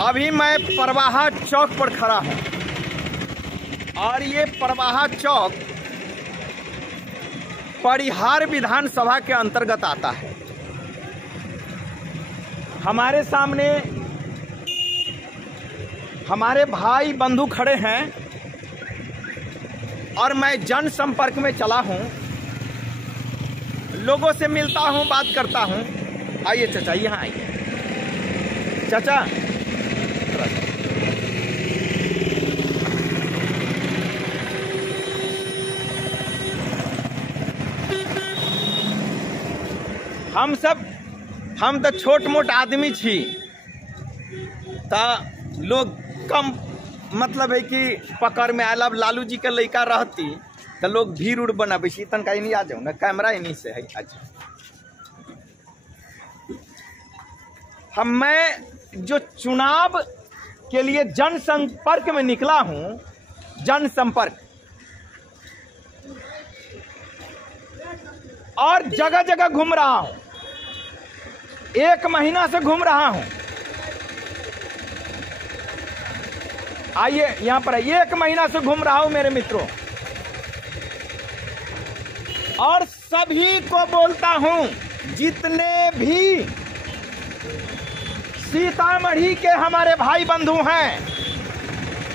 अभी मैं परवाहा चौक पर खड़ा हूँ और ये परवाहा चौक परिहार विधानसभा के अंतर्गत आता है। हमारे सामने हमारे भाई बंधु खड़े हैं और मैं जनसंपर्क में चला हूँ, लोगों से मिलता हूँ, बात करता हूँ। आइए चाचा, यहाँ आइए चाचा। हम तो छोट मोट आदमी छी, तो लोग कम मतलब है कि पकड़ में आयल। अब लालू जी के लड़का रहती तो लोग भीड़ उड़ बनाबे छी। तनका इन्हीं आ जाऊँ ना, कैमरा इन्हीं से है। अच्छा, मैं जो चुनाव के लिए जनसंपर्क में निकला हूँ, जनसंपर्क, और जगह जगह घूम रहा हूँ, 1 महीना से घूम रहा हूँ। आइए यहाँ पर, 1 महीना से घूम रहा हूँ मेरे मित्रों, और सभी को बोलता हूँ, जितने भी सीतामढ़ी के हमारे भाई बंधु हैं,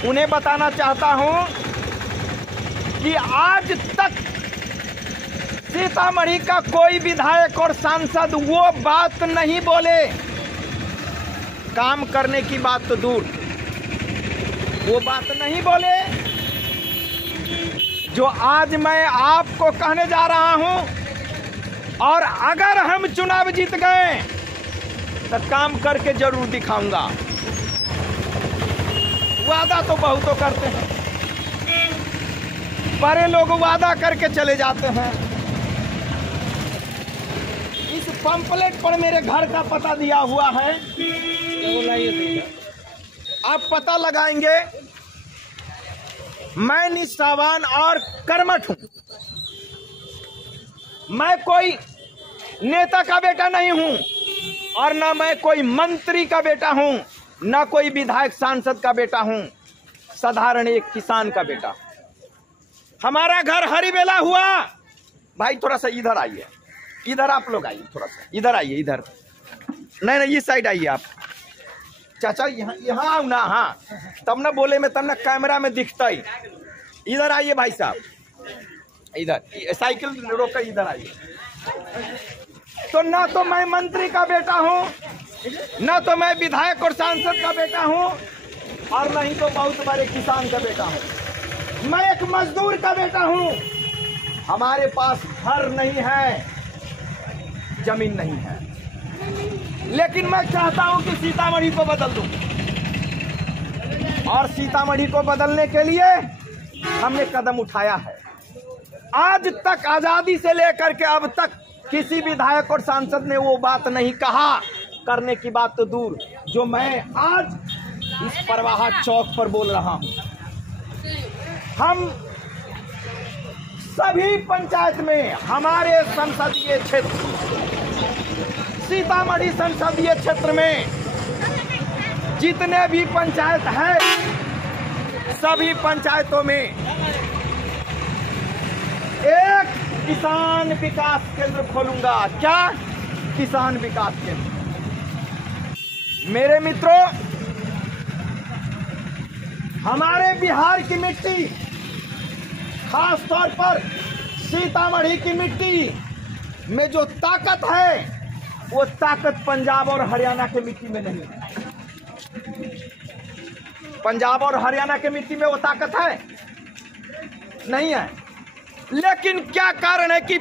उन्हें बताना चाहता हूँ कि आज तक सीतामढ़ी का कोई विधायक और सांसद वो बात नहीं बोले, काम करने की बात तो दूर, वो बात नहीं बोले जो आज मैं आपको कहने जा रहा हूं। और अगर हम चुनाव जीत गए तो काम करके जरूर दिखाऊंगा। वादा तो बहुतों करते हैं, बड़े लोग वादा करके चले जाते हैं। इस पंपलेट पर मेरे घर का पता दिया हुआ है, आप पता लगाएंगे। मैं निष्ठावान और कर्मठ हूं। मैं कोई नेता का बेटा नहीं हूं, और ना मैं कोई मंत्री का बेटा हूं, ना कोई विधायक सांसद का बेटा हूं। साधारण एक किसान का बेटा। हमारा घर हरिबेला हुआ। भाई थोड़ा सा इधर आइए, इधर आप लोग आइए, थोड़ा सा इधर आइए, इधर नहीं नहीं, इस साइड आइए आप चाचा, यहाँ आओ ना। हाँ, तब ना बोले में, तब ना कैमरा में दिखता ही। इधर आइए भाई साहब, इधर साइकिल रोक कर इधर आइए। तो ना तो मैं मंत्री का बेटा हूँ, ना तो मैं विधायक और सांसद का बेटा हूँ, और नहीं तो बहुत बड़े किसान का बेटा हूँ। मैं एक मजदूर का बेटा हूँ। हमारे पास घर नहीं है, जमीन नहीं है, लेकिन मैं चाहता हूं कि सीतामढ़ी को बदल दूं। और सीतामढ़ी को बदलने के लिए हमने कदम उठाया है। आज तक, आजादी से लेकर के अब तक, किसी विधायक और सांसद ने वो बात नहीं कहा, करने की बात तो दूर, जो मैं आज इस परवाहा चौक पर बोल रहा हूं। हम सभी पंचायत में, हमारे संसदीय क्षेत्र सीतामढ़ी संसदीय क्षेत्र में जितने भी पंचायत है, सभी पंचायतों में एक किसान विकास केंद्र खोलूंगा। क्या? किसान विकास केंद्र। मेरे मित्रों, हमारे बिहार की मिट्टी, खास तौर पर सीतामढ़ी की मिट्टी में जो ताकत है, वो ताकत पंजाब और हरियाणा के मिट्टी में नहीं है। पंजाब और हरियाणा के मिट्टी में वो ताकत है नहीं है। लेकिन क्या कारण है कि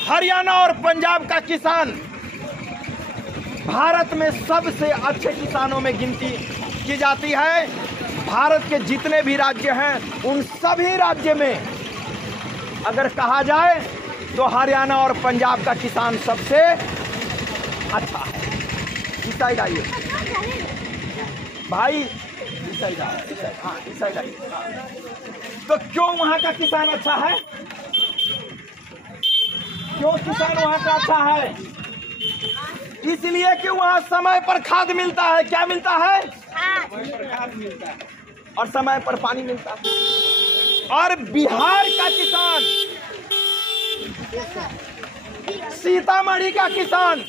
हरियाणा और पंजाब का किसान भारत में सबसे अच्छे किसानों में गिनती की जाती है। भारत के जितने भी राज्य हैं, उन सभी राज्य में अगर कहा जाए तो हरियाणा और पंजाब का किसान सबसे अच्छा है। इस साइड आइए भाई, इस साइड आइए। हाँ, इस साइड आइए। तो क्यों वहां का किसान अच्छा है? क्यों किसान वहां का अच्छा है? इसलिए कि वहां समय पर खाद मिलता है। क्या मिलता है? खाद मिलता है और समय पर पानी मिलता है। और बिहार का किसान, सीतामढ़ी का किसान,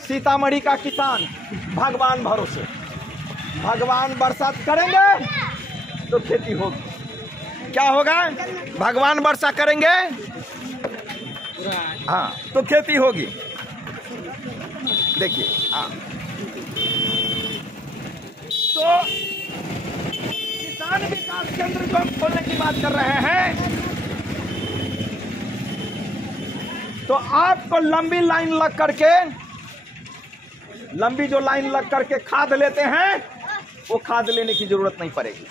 सीतामढ़ी का किसान भगवान भरोसे, भगवान बरसात करेंगे तो खेती होगी। क्या होगा? भगवान वर्षा करेंगे, हाँ, तो खेती होगी। देखिए, हाँ, तो किसान विकास केंद्र को हम खोलने की बात कर रहे हैं, तो आपको लंबी लाइन लग करके, लंबी जो लाइन लग करके खाद लेते हैं, वो खाद लेने की जरूरत नहीं पड़ेगी।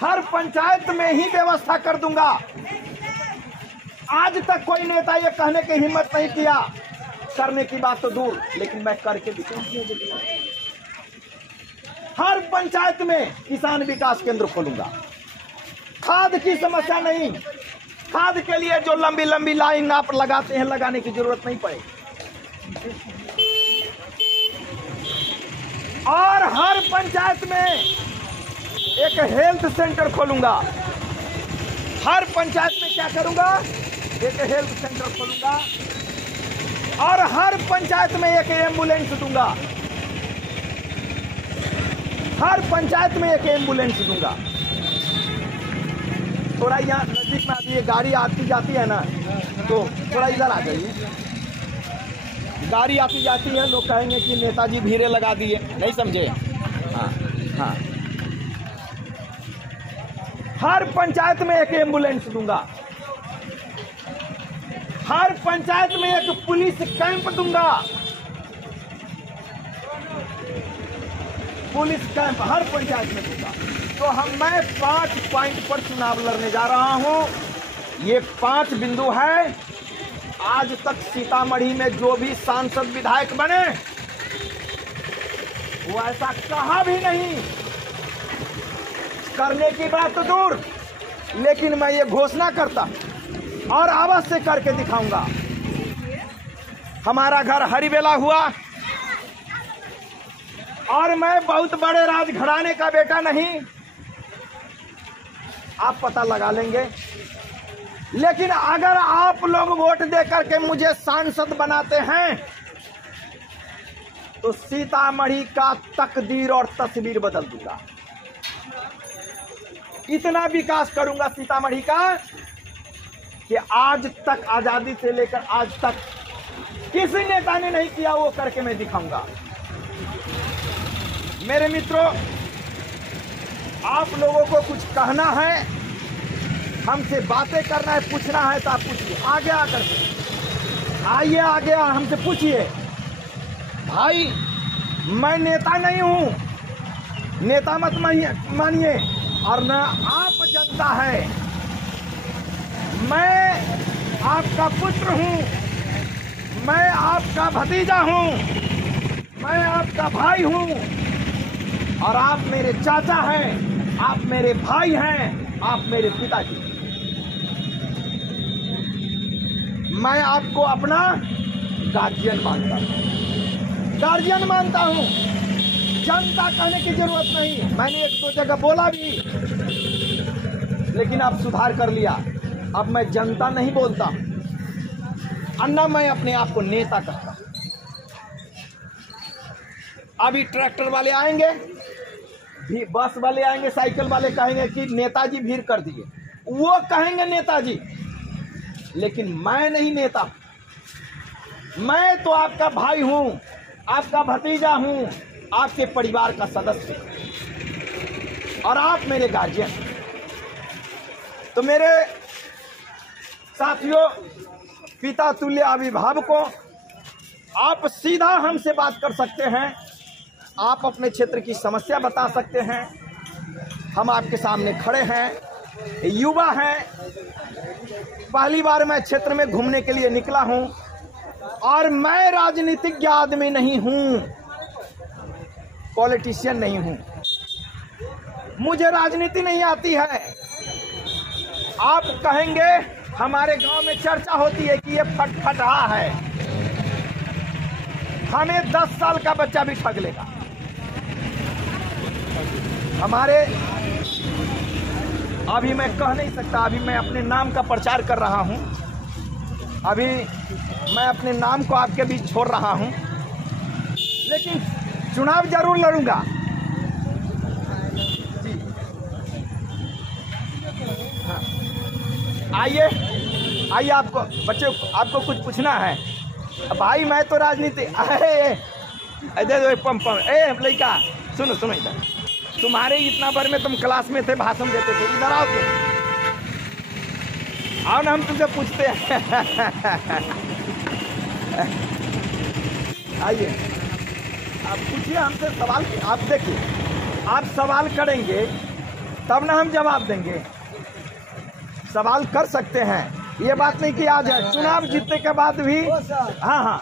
हर पंचायत में ही व्यवस्था कर दूंगा। आज तक कोई नेता ये कहने की हिम्मत नहीं किया, करने की बात तो दूर, लेकिन मैं करके दिखाऊंगा। हर पंचायत में किसान विकास केंद्र खोलूंगा। खाद की समस्या नहीं, खाद के लिए जो लंबी लंबी लाइन आप लगाते हैं, लगाने की जरूरत नहीं पड़ेगी। और हर पंचायत में एक हेल्थ सेंटर खोलूंगा। हर पंचायत में क्या करूंगा? एक हेल्थ सेंटर खोलूंगा और हर पंचायत में एक एम्बुलेंस दूंगा। हर पंचायत में एक एम्बुलेंस दूंगा। थोड़ा यहाँ नजदीक में अभी ये गाड़ी आती जाती है ना, तो थोड़ा इधर आ जाइए। गाड़ी आती जाती है, लोग कहेंगे कि नेताजी भीड़े लगा दिए, नहीं समझे? हाँ हाँ, हर पंचायत में एक एम्बुलेंस दूंगा। हर पंचायत में एक पुलिस कैंप दूंगा। पुलिस कैंप हर पंचायत में दूंगा। तो मैं 5 पॉइंट पर चुनाव लड़ने जा रहा हूं। ये 5 बिंदु है। आज तक सीतामढ़ी में जो भी सांसद विधायक बने, वो ऐसा कहा भी नहीं, करने की बात तो दूर, लेकिन मैं ये घोषणा करता और अवश्य करके दिखाऊंगा। हमारा घर हरिबेला हुआ और मैं बहुत बड़े राजघराने का बेटा नहीं, आप पता लगा लेंगे। लेकिन अगर आप लोग वोट दे करके मुझे सांसद बनाते हैं, तो सीतामढ़ी का तकदीर और तस्वीर बदल दूंगा। इतना विकास करूंगा सीतामढ़ी का कि आज तक, आजादी से लेकर आज तक किसी नेता ने नहीं किया, वो करके मैं दिखाऊंगा। मेरे मित्रों, आप लोगों को कुछ कहना है, हमसे बातें करना है, पूछना है तो आप पूछिए। आगे आकर आइए, आगे हमसे पूछिए। भाई, मैं नेता नहीं हूं, नेता मत मानिए, और न आप जनता है। मैं आपका पुत्र हूं, मैं आपका भतीजा हूं, मैं आपका भाई हूं, और आप मेरे चाचा हैं, आप मेरे भाई हैं, आप मेरे पिताजी। मैं आपको अपना गार्जियन मानता हूं, गार्जियन मानता हूं। जनता कहने की जरूरत नहीं। मैंने 1-2 जगह बोला भी, लेकिन अब सुधार कर लिया। अब मैं जनता नहीं बोलता, अन्ना मैं अपने आप को नेता कहता हूं। अभी ट्रैक्टर वाले आएंगे, बस वाले आएंगे, साइकिल वाले कहेंगे कि नेताजी भीड़ कर दिए, वो कहेंगे नेताजी, लेकिन मैं नहीं नेता। मैं तो आपका भाई हूं, आपका भतीजा हूं, आपके परिवार का सदस्य, और आप मेरे गार्जियन। तो मेरे साथियों, पिता तुल्य अभिभावकों, आप सीधा हमसे बात कर सकते हैं। आप अपने क्षेत्र की समस्या बता सकते हैं। हम आपके सामने खड़े हैं, युवा हैं, पहली बार मैं क्षेत्र में घूमने के लिए निकला हूं, और मैं राजनीतिज्ञ आदमी नहीं हूं, पॉलिटिशियन नहीं हूं, मुझे राजनीति नहीं आती है। आप कहेंगे हमारे गांव में चर्चा होती है कि ये फटफटा है, हमें 10 साल का बच्चा भी ठग लेगा। हमारे अभी मैं कह नहीं सकता, अभी मैं अपने नाम का प्रचार कर रहा हूं, अभी मैं अपने नाम को आपके बीच छोड़ रहा हूं, लेकिन चुनाव जरूर लड़ूंगा। जी हाँ, आइए आइए, आपको बच्चे आपको कुछ पूछना है। भाई मैं तो राजनीति दे दो पम पम। लड़का सुनो सुनो, इधर तुम्हारे इतना बार में तुम क्लास में थे, भाषण देते थे, इधर आओ तुम, आओ ना, हम तुमसे पूछते हैं। आइए आप पूछिए हमसे सवाल। आप देखिए, आप सवाल करेंगे तब ना हम जवाब देंगे। सवाल कर सकते हैं, ये बात नहीं कि आज है, चुनाव जीतने के बाद भी। हाँ हाँ,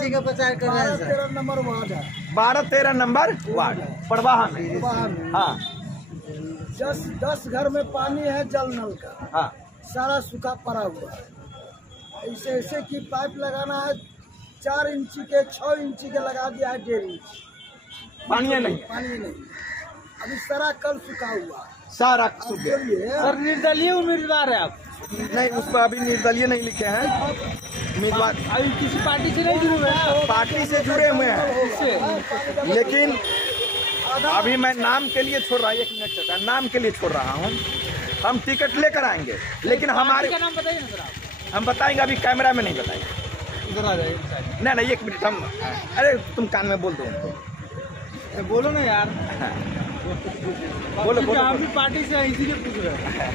जी का प्रचार कर रहे हैं सर। 13 नंबर वार्ड है, 12-13 नंबर वार्ड पड़वाहा में। हाँ 10 घर में पानी है, जल नल का। हाँ, सारा सूखा पड़ा हुआ है। ऐसे ऐसे की पाइप लगाना है, 4 इंची के 6 इंची के लगा दिया है, 1.5 इंच पानी नहीं, पानी नहीं। अभी सारा कल सूखा हुआ है, सारा सूख गया। सर निर्दलीय उम्मीदवार है आप? नहीं, उस पर अभी निर्दलीय नहीं लिखे हैं उम्मीदवार, अभी किसी पार्टी से नहीं जुड़े हुए हैं? पार्टी से जुड़े हुए हैं, लेकिन अभी मैं नाम के लिए छोड़ रहा हूँ। 1 मिनट तक नाम के लिए छोड़ रहा हूँ। हम टिकट लेकर आएंगे, लेकिन हमारे का नाम बताइए ना सर आप। हम बताएंगे, अभी कैमरा में नहीं बताएंगे। इधर आ जाइए। नहीं 1 मिनट हम, अरे तुम कान में बोल दो उनको। बोलो ना यार। बोलो बोलो, हम भी पार्टी से इसीलिए पूछ रहे हैं।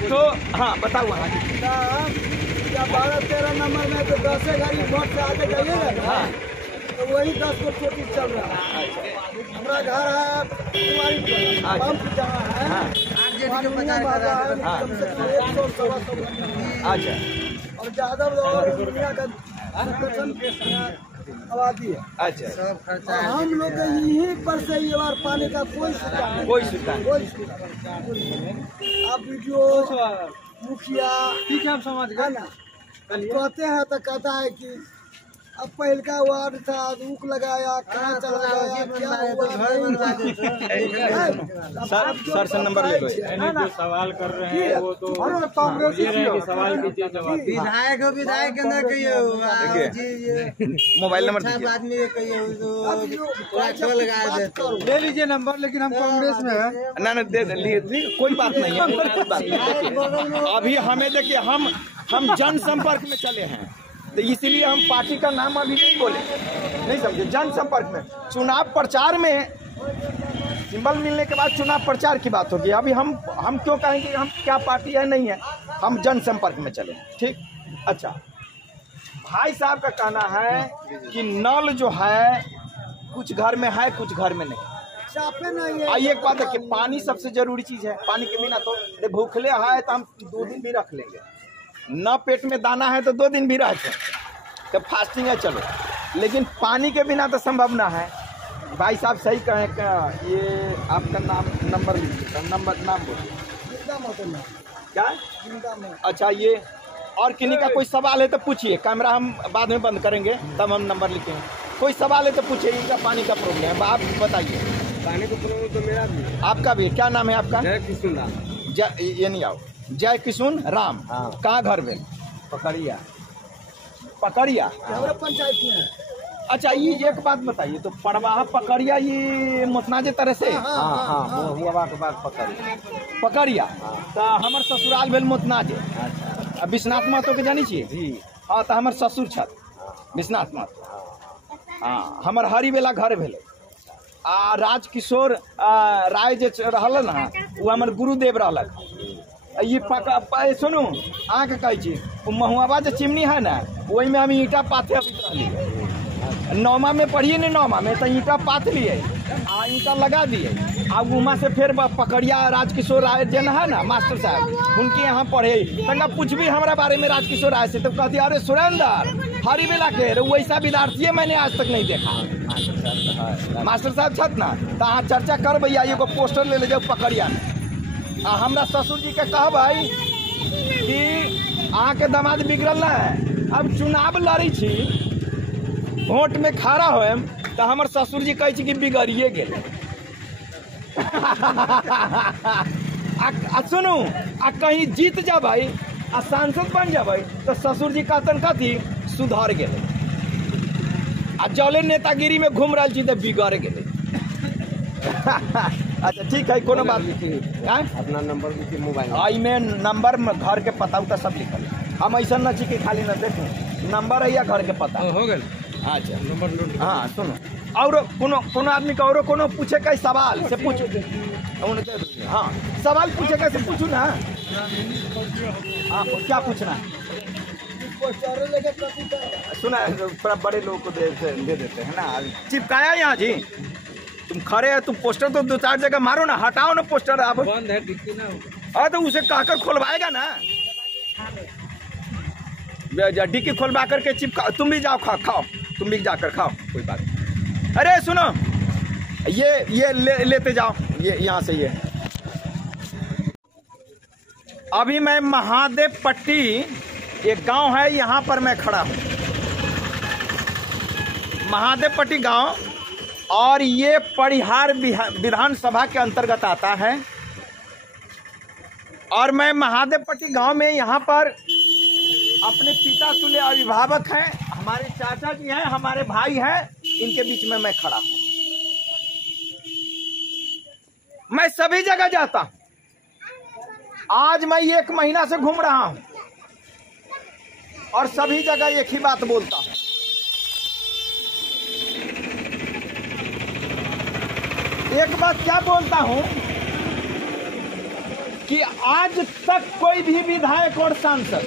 तो हाँ बताओ। हाँ या 12-13 नंबर में तो 10 गाड़ी वोट से आगे जाइएगा ना, हाँ, तो वही 10 को चोटी चल रहा है। हमारा घर है कुमारी पंप जहाँ है, हाँ, आरजेडी का प्रचार कर रहा है, हाँ। कम से कम 100-125 अच्छा और यादव और दुनिया का संगठन आबादी है। अच्छा, हम लोग के यहीं पर से ये बार पानी का कोई सुविधा नहीं, कोई सुविधा नहीं। कोई सुविधा नहीं। आप वीडियो मुखिया ठीक है, आप समझ गए ना, कहते हैं तो कहता है कि अब पहल का वार्ड था, रुक लगाया, कहाँ चला गया, क्या हुआ, सर से नंबर ले लो। जो सवाल कर रहे हैं वो तो कांग्रेस ये रहे कि सवाल कीजिए जवाब दीजिए। विधायक के अंदर कहिए, मोबाइल नंबर दीजिए। आदमी कहिए ले लीजिए नंबर, लेकिन हम कांग्रेस में है ना दे लिए, कोई बात नहीं है, कोई बात नहीं। देखिए अभी हमें देखिए, हम जनसंपर्क में चले हैं, तो इसीलिए हम पार्टी का नाम अभी नहीं बोले, नहीं समझे। जनसंपर्क में, चुनाव प्रचार में सिंबल मिलने के बाद चुनाव प्रचार की बात होगी। अभी हम क्यों कहेंगे हम क्या पार्टी है, नहीं है, हम जनसंपर्क में चले। ठीक, अच्छा, भाई साहब का कहना है कि नल जो है कुछ घर में है, कुछ घर में नहीं। आइए एक बात देखिए, पानी सबसे जरूरी चीज है। पानी के बिना तो भूखले है तो हम 2 दिन भी रख लेंगे, न पेट में दाना है तो 2 दिन भी रहते हैं, तो फास्टिंग है चलो, लेकिन पानी के बिना तो संभव ना है। भाई साहब सही कहें क्या? ये आपका नंबर लीजिए, नाम बोलिए क्या? अच्छा, ये और किन्हीं का कोई सवाल है तो पूछिए, कैमरा हम बाद में बंद करेंगे तब हम नंबर लिखेंगे। कोई सवाल है तो पूछिए, इनका पानी का प्रॉब्लम है, आप बताइए। पानी का प्रॉब्लम तो मेरा भी, आपका भी, क्या नाम है आपका? जय किशुन राम। ये नहीं आओ, जय किशुन राम। हाँ। कहाँ घर में? पकड़िया पंचायत में। अच्छा, ये एक बात बताइए, तो पड़वाहा पकड़िया ये मुतनाजे तरह से? हाँ हुआ के बाद पकड़िया तो हमार ससुराल भेल मुतनाजे। अच्छा, विश्वनाथ महतो के जानी छिए? जी हाँ, तो हमार ससुर छत विश्वनाथ महतो। हाँ, हमार हरी बेला घर भेले। आ राजकिशोर राय जे रहल ना, वो हमार गुरुदेव रहलक। ये सुनू, अहाँ के कहै छी, महुआबा जे चिमनी है ना, वही में हम ईंटा पाथे अबैत रहलिए। 9मा में पढ़िए न, 9मा में तो ईंटा पाथ लिए आ ईंटा लगा दिए, आ वहाँ से फिर पकड़िया राजकिशोर राय जन है ना मास्टर साहब, उनके यहाँ पढ़े। तंगा पूछ भी हमारा बारे में राजकिशोर राय से, तो कहती अरे सुरेंद्र हरी बेला के वैसा विद्यार्थी मैंने आज तक नहीं देखा। मास्टर साहब छत ना, तो अहाँ चर्चा कर भैया, एगो पोस्टर ले जाओ पकड़िया में। हमरा ससुर जी के कह भाई कि अहाँ के दामाद बिगड़ल ना है, अब चुनाव लड़ी छी वोट में खड़ा होम तो हमर ससुर जी कहे कि बिगड़िए गेल। सुनू आ कहीं जीत जाबै आ सांसद बन जाबै तो ससुर जी कहतन कथी सुधर गेले, आ जले नेतागिरी में घूम रहा तो बिगड़ गेले। अच्छा ठीक है, कोनो बात नहीं। अपना नंबर लिखिए मोबाइल आई में नंबर में घर के पता उता सब लिखल है। हम ऐसा न छी कि खाली न देखू नंबर है या घर के पता हो गए। अच्छा नंबर नोट। हाँ सुनो, और कोनो आदमी का और कोनो पूछे का सवाल से पूछो। हाँ सवाल पूछे का से पूछू ना। हाँ क्या पूछना है? सुना थोड़ा बड़े लोगों को दे देते हैं ना। चिपकाया यहाँ जी, तुम खड़े हैं, तुम पोस्टर तो 2-4 जगह मारो ना, हटाओ ना पोस्टर। अब बंद है डिक्की ना। हाँ तो उसे कहकर खोलवाएगा ना, डिक्की खोलवा करके चिपका। तुम भी जाओ खाओ, तुम भी जाकर खाओ, कोई बात नहीं। अरे सुनो, ये लेते जाओ, ये यहाँ से। ये अभी मैं महादेव पट्टी एक गांव है, यहाँ पर मैं खड़ा हूँ, महादेव पट्टी गांव, और ये परिहार विधानसभा के अंतर्गत आता है। और मैं महादेव पट्टी गांव में यहाँ पर अपने पिता तुल्य अभिभावक हैं, हमारे चाचा जी हैं, हमारे भाई हैं, इनके बीच में मैं खड़ा हूं। मैं सभी जगह जाता हूं। आज मैं 1 महीना से घूम रहा हूं और सभी जगह एक ही बात बोलता हूं। एक बात क्या बोलता हूं कि आज तक कोई भी विधायक और सांसद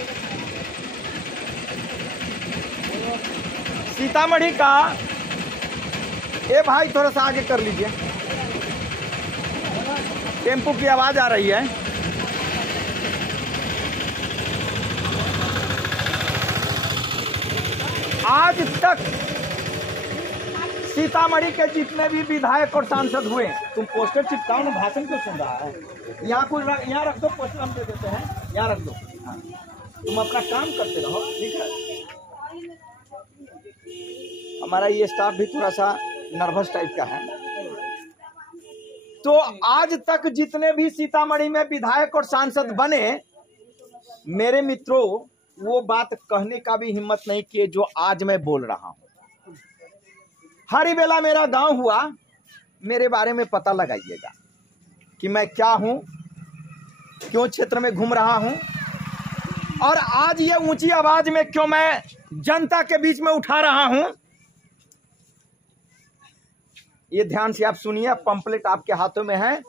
सीतामढ़ी का, ए भाई थोड़ा सा आगे कर लीजिए, टेम्पो की आवाज आ रही है। आज तक सीतामढ़ी के जितने भी विधायक और सांसद हुए, तुम पोस्टर चिपकाओ ना, भाषण क्यों सुन रहा है? यहाँ कुछ यहाँ रख दो, पोस्टर हम दे देते हैं, यहाँ रख दो। हाँ। तुम अपना काम करते रहो, ठीक है? हमारा ये स्टाफ भी थोड़ा सा नर्वस टाइप का है। तो आज तक जितने भी सीतामढ़ी में विधायक और सांसद बने, मेरे मित्रों वो बात कहने का भी हिम्मत नहीं किए जो आज मैं बोल रहा हूं। हरिबेला मेरा गांव हुआ, मेरे बारे में पता लगाइएगा कि मैं क्या हूं, क्यों क्षेत्र में घूम रहा हूं, और आज ये ऊंची आवाज में क्यों मैं जनता के बीच में उठा रहा हूं। ये ध्यान से आप सुनिए, पंपलेट आपके हाथों में है,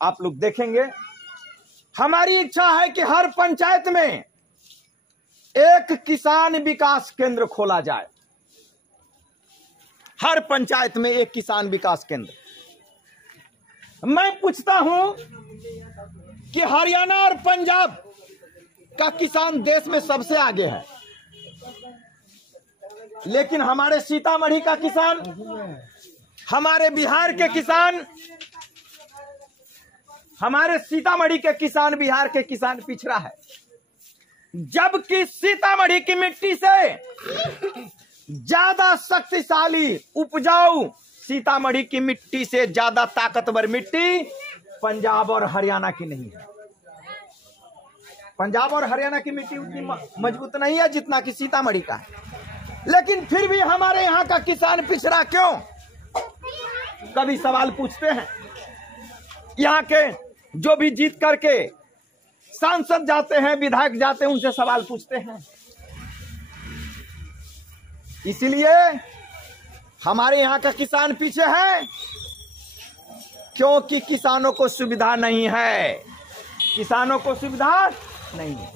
आप लोग देखेंगे। हमारी इच्छा है कि हर पंचायत में एक किसान विकास केंद्र खोला जाए, हर पंचायत में एक किसान विकास केंद्र। मैं पूछता हूं कि हरियाणा और पंजाब का किसान देश में सबसे आगे है, लेकिन हमारे सीतामढ़ी का किसान, हमारे बिहार के किसान, हमारे सीतामढ़ी के किसान, बिहार के किसान पिछड़ा है। जबकि सीतामढ़ी की मिट्टी से ज्यादा शक्तिशाली, उपजाऊ, सीतामढ़ी की मिट्टी से ज्यादा ताकतवर मिट्टी पंजाब और हरियाणा की नहीं है। पंजाब और हरियाणा की मिट्टी उतनी मजबूत नहीं है जितना कि सीतामढ़ी का है, लेकिन फिर भी हमारे यहाँ का किसान पिछड़ा क्यों? कभी सवाल पूछते हैं। यहाँ के जो भी जीत करके सांसद जाते हैं, विधायक जाते हैं, उनसे सवाल पूछते हैं। इसलिए हमारे यहाँ का किसान पीछे है, क्योंकि किसानों को सुविधा नहीं है, किसानों को सुविधा नहीं है।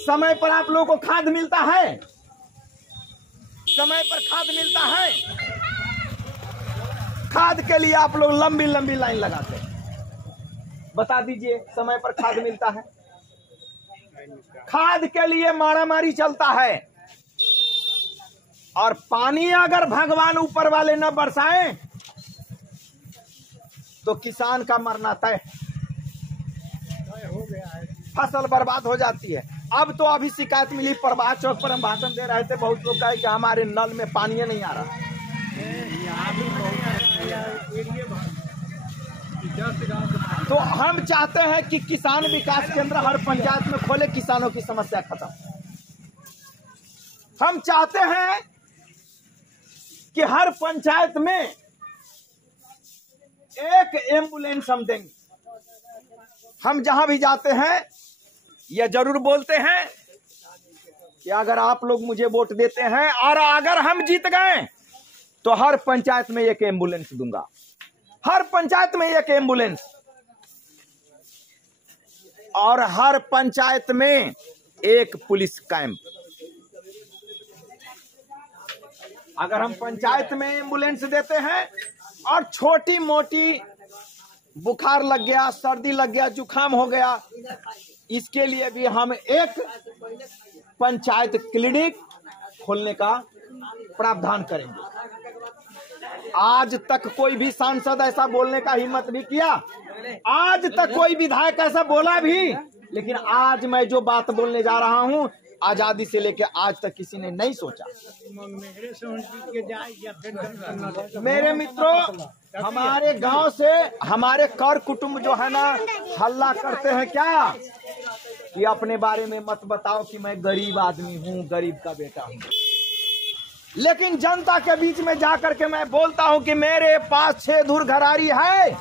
समय पर आप लोगों को खाद मिलता है, समय पर खाद मिलता है, खाद के लिए आप लोग लंबी लंबी लाइन लगाते हैं। बता दीजिए, समय पर खाद मिलता है? खाद के लिए मारामारी चलता है, और पानी अगर भगवान ऊपर वाले न बरसाएं तो किसान का मरना तय, फसल बर्बाद हो जाती है। अब तो अभी शिकायत मिली, प्रभात चौक पर हम भाषण दे रहे थे, बहुत लोग कहे कि हमारे नल में पानी नहीं आ रहा। तो हम चाहते हैं कि किसान विकास केंद्र हर पंचायत में खोले, किसानों की समस्या खत्म। हम चाहते हैं कि हर पंचायत में एक एम्बुलेंस हम देंगे। हम जहां भी जाते हैं यह जरूर बोलते हैं कि अगर आप लोग मुझे वोट देते हैं और अगर हम जीत गए तो हर पंचायत में एक एम्बुलेंस दूंगा, हर पंचायत में एक एम्बुलेंस, और हर पंचायत में एक पुलिस कैंप। अगर हम पंचायत में एम्बुलेंस देते हैं और छोटी मोटी बुखार लग गया, सर्दी लग गया, जुकाम हो गया, इसके लिए भी हम एक पंचायत क्लिनिक खोलने का प्रावधान करेंगे। आज तक कोई भी सांसद ऐसा बोलने का हिम्मत भी किया, आज तक कोई विधायक ऐसा बोला भी, लेकिन आज मैं जो बात बोलने जा रहा हूं, आजादी से लेकर आज तक किसी ने नहीं सोचा। मेरे मित्रों, हमारे गांव से हमारे कर कुटुंब जो है ना, हल्ला करते हैं क्या कि अपने बारे में मत बताओ कि मैं गरीब आदमी हूं, गरीब का बेटा हूं। लेकिन जनता के बीच में जाकर के मैं बोलता हूं कि मेरे पास 6 धुर घरारी है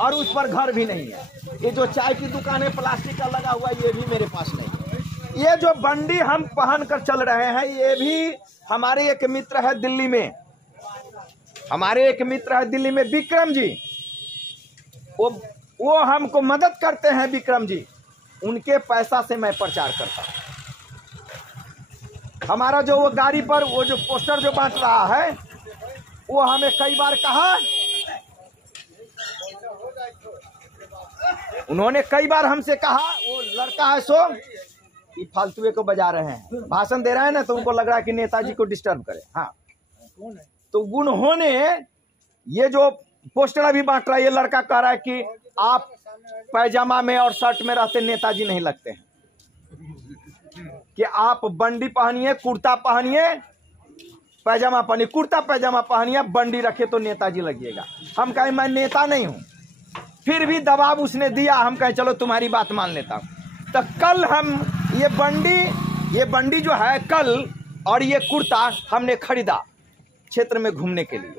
और उस पर घर भी नहीं है। ये जो चाय की दुकान है प्लास्टिक का लगा हुआ, ये भी मेरे पास नहीं है। ये जो बंडी हम पहन कर चल रहे हैं, ये भी हमारे एक मित्र है दिल्ली में, हमारे एक मित्र है दिल्ली में, विक्रम जी, वो हमको मदद करते हैं। विक्रम जी, उनके पैसा से मैं प्रचार करता हूं। हमारा जो वो गाड़ी पर वो जो पोस्टर जो बांट रहा है, वो हमें कई बार कहा, उन्होंने कई बार हमसे कहा, वो लड़का है सो कि फालतुए को बजा रहे हैं, भाषण दे रहे हैं ना, तो उनको लग रहा है कि नेताजी को डिस्टर्ब करे। हाँ, तो उन्होंने ये जो पोस्टर अभी बांट रहा है, ये लड़का कह रहा है कि आप पैजामा में और शर्ट में रहते नेताजी नहीं लगते हैं, कि आप बंडी पहनिए, कुर्ता पहनिए, पैजामा पहनिए, कुर्ता पैजामा पहनिए, बंडी रखे तो नेताजी लगिएगा। हम कहें मैं नेता नहीं हूं, फिर भी दबाव उसने दिया। हम कहें चलो तुम्हारी बात मान लेता हूं। तो कल हम ये बंडी जो है कल, और ये कुर्ता हमने खरीदा क्षेत्र में घूमने के लिए।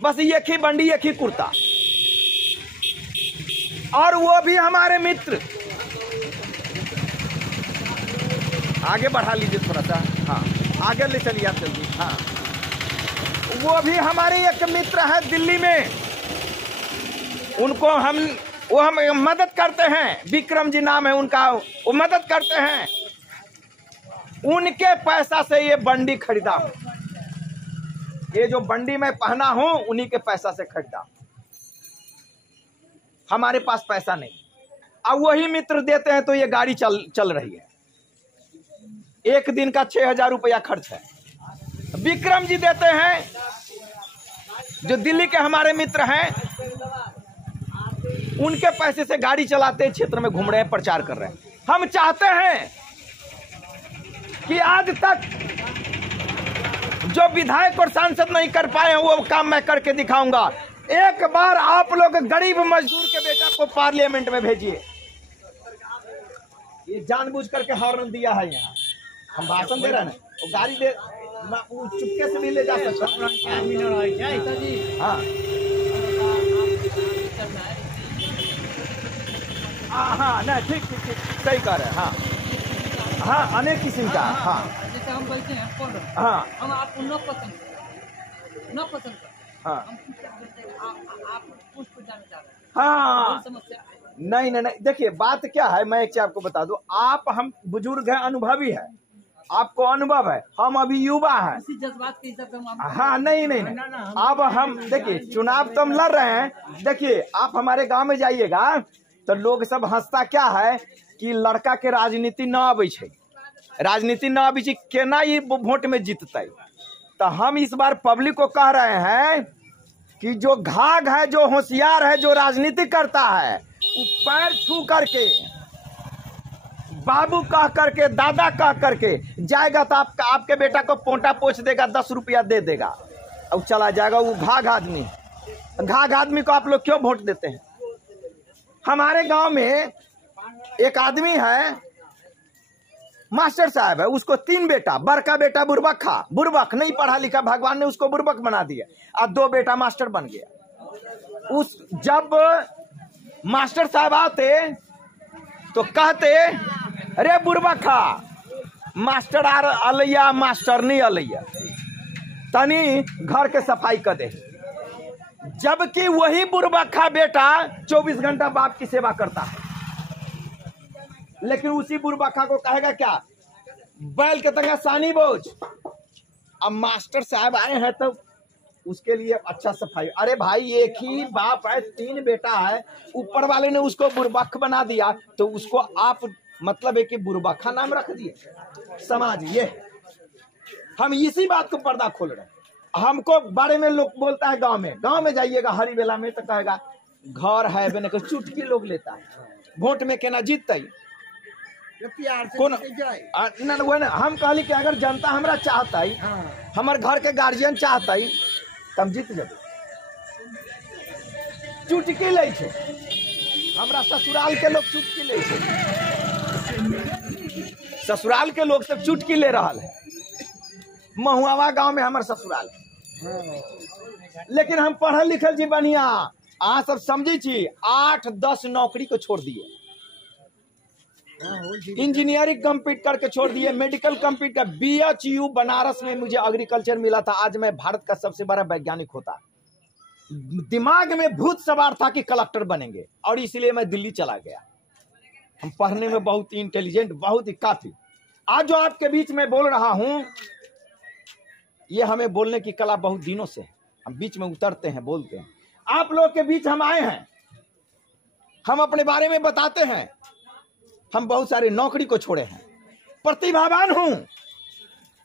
बस एक ही बंडी, एक ही कुर्ता, और वो भी हमारे मित्र। आगे बढ़ा लीजिए थोड़ा सा, हाँ आगे ले चलिए आप जल्दी। हाँ, वो भी हमारे एक मित्र है दिल्ली में, उनको वो हम मदद करते हैं। विक्रम जी नाम है उनका, वो मदद करते हैं। उनके पैसा से ये बंडी खरीदा हूं, ये जो बंडी मैं पहना हूं उन्हीं के पैसा से खरीदा। हमारे पास पैसा नहीं, अब वही मित्र देते हैं तो ये गाड़ी चल रही है। एक दिन का 6,000 रुपया खर्च है। विक्रम जी देते हैं, जो दिल्ली के हमारे मित्र हैं, उनके पैसे से गाड़ी चलाते हैं, क्षेत्र में घूम रहे हैं, प्रचार कर रहे हैं। हम चाहते हैं कि आज तक जो विधायक और सांसद नहीं कर पाए हैं, वो काम मैं करके दिखाऊंगा। एक बार आप लोग गरीब मजदूर के बेटा को पार्लियामेंट में भेजिए। ये जानबूझ करके हॉर्न दिया है, यहाँ हम भाषण दे रहे हैं, वो गाड़ी दे चुपके से भी ले जा सकता। हाँ हाँ, नहीं ठीक सही कह रहे हैं। हाँ हाँ, अनेक किस्म का। हाँ, जैसे हम बैठे हैं पढ़ रहे हैं, हाँ, हम आपको न पसंद हाँ, हम आप कुछ जाना चाह रहे हैं। हाँ, समस्या नहीं, देखिए बात क्या है, मैं एक चीज आपको बता दूं। आप हम बुजुर्ग हैं, अनुभवी है, आपको अनुभव है, हम अभी युवा हैं। इसी जज्बात के हिसाब से हम हाँ, नहीं, अब हम देखिए चुनाव तो हम लड़ रहे हैं। देखिए आप हमारे गांव में जाइएगा तो लोग सब हंसता क्या है कि लड़का के राजनीति न आबै छै, राजनीति न आबै छै, केना ये वोट में जीतते। तो हम इस बार पब्लिक को कह रहे हैं कि जो घाघ है, जो होशियार है, जो राजनीति करता है, वो पैर छू करके बाबू कह करके, दादा कह करके जाएगा तो आपके बेटा को पोंटा पोछ देगा, 10 रुपया दे देगा और चला जाएगा। वो घाघ आदमी को आप लोग क्यों वोट देते हैं? हमारे गांव में एक आदमी है, मास्टर साहब है, उसको 3 बेटा, बड़का बेटा बुर्बक नहीं पढ़ा लिखा, भगवान ने उसको बुर्बक बना दिया, और 2 बेटा मास्टर बन गया। जब मास्टर साहब आते तो कहते, अरे बुर्बक मास्टर अलैया, मास्टर नहीं अलैया, तनी घर के सफाई कर दे। जबकि वही बुर्बक बेटा 24 घंटा बाप की सेवा करता है, लेकिन उसी बुर्बका को कहेगा क्या, बैल के तंगा सानी बोझ। अब मास्टर साहब आए हैं तो उसके लिए अच्छा सफाई। अरे भाई, एक ही बाप है, 3 बेटा है, ऊपर वाले ने उसको बुर्बक बना दिया, तो उसको आप मतलब है कि बुर्बका नाम रख दिए। समाज ये, हम इसी बात को पर्दा खोल रहे हैं। हमको बारे में लोग बोलता है, गांव में जाइएगा हरी बेला में तो कहेगा घर है बने को चुटकी लोग लेता है, वोट में केना जीतते कौन ना। हम कहली कि अगर जनता हमरा चाहता है, हमारे घर के गार्जियन चाहता है, तब जीत जब। चुटकी ले छे, हमरा ससुराल के लोग चुटकी ले छे, ससुराल के लोग सब चुटकी ले रहा है। महुआवा गांव में हमारे ससुराल, लेकिन हम पढ़ल लिखल जी बढ़िया, अहाँ सब समझी छी। 8-10 नौकरी को छोड़ दिए, इंजीनियरिंग कंप्लीट करके छोड़ दिए, मेडिकल कंप्लीट कर, BHU बनारस में मुझे एग्रीकल्चर मिला था। आज मैं भारत का सबसे बड़ा वैज्ञानिक होता। दिमाग में भूत सवार था कि कलेक्टर बनेंगे, और इसलिए मैं दिल्ली चला गया। हम पढ़ने में बहुत ही इंटेलिजेंट, बहुत ही काफी। आज जो आपके बीच में बोल रहा हूं, ये हमें बोलने की कला बहुत दिनों से है। हम बीच में उतरते हैं, बोलते हैं। आप लोग के बीच हम आए हैं, हम अपने बारे में बताते हैं। हम बहुत सारी नौकरी को छोड़े हैं, प्रतिभावान हूं,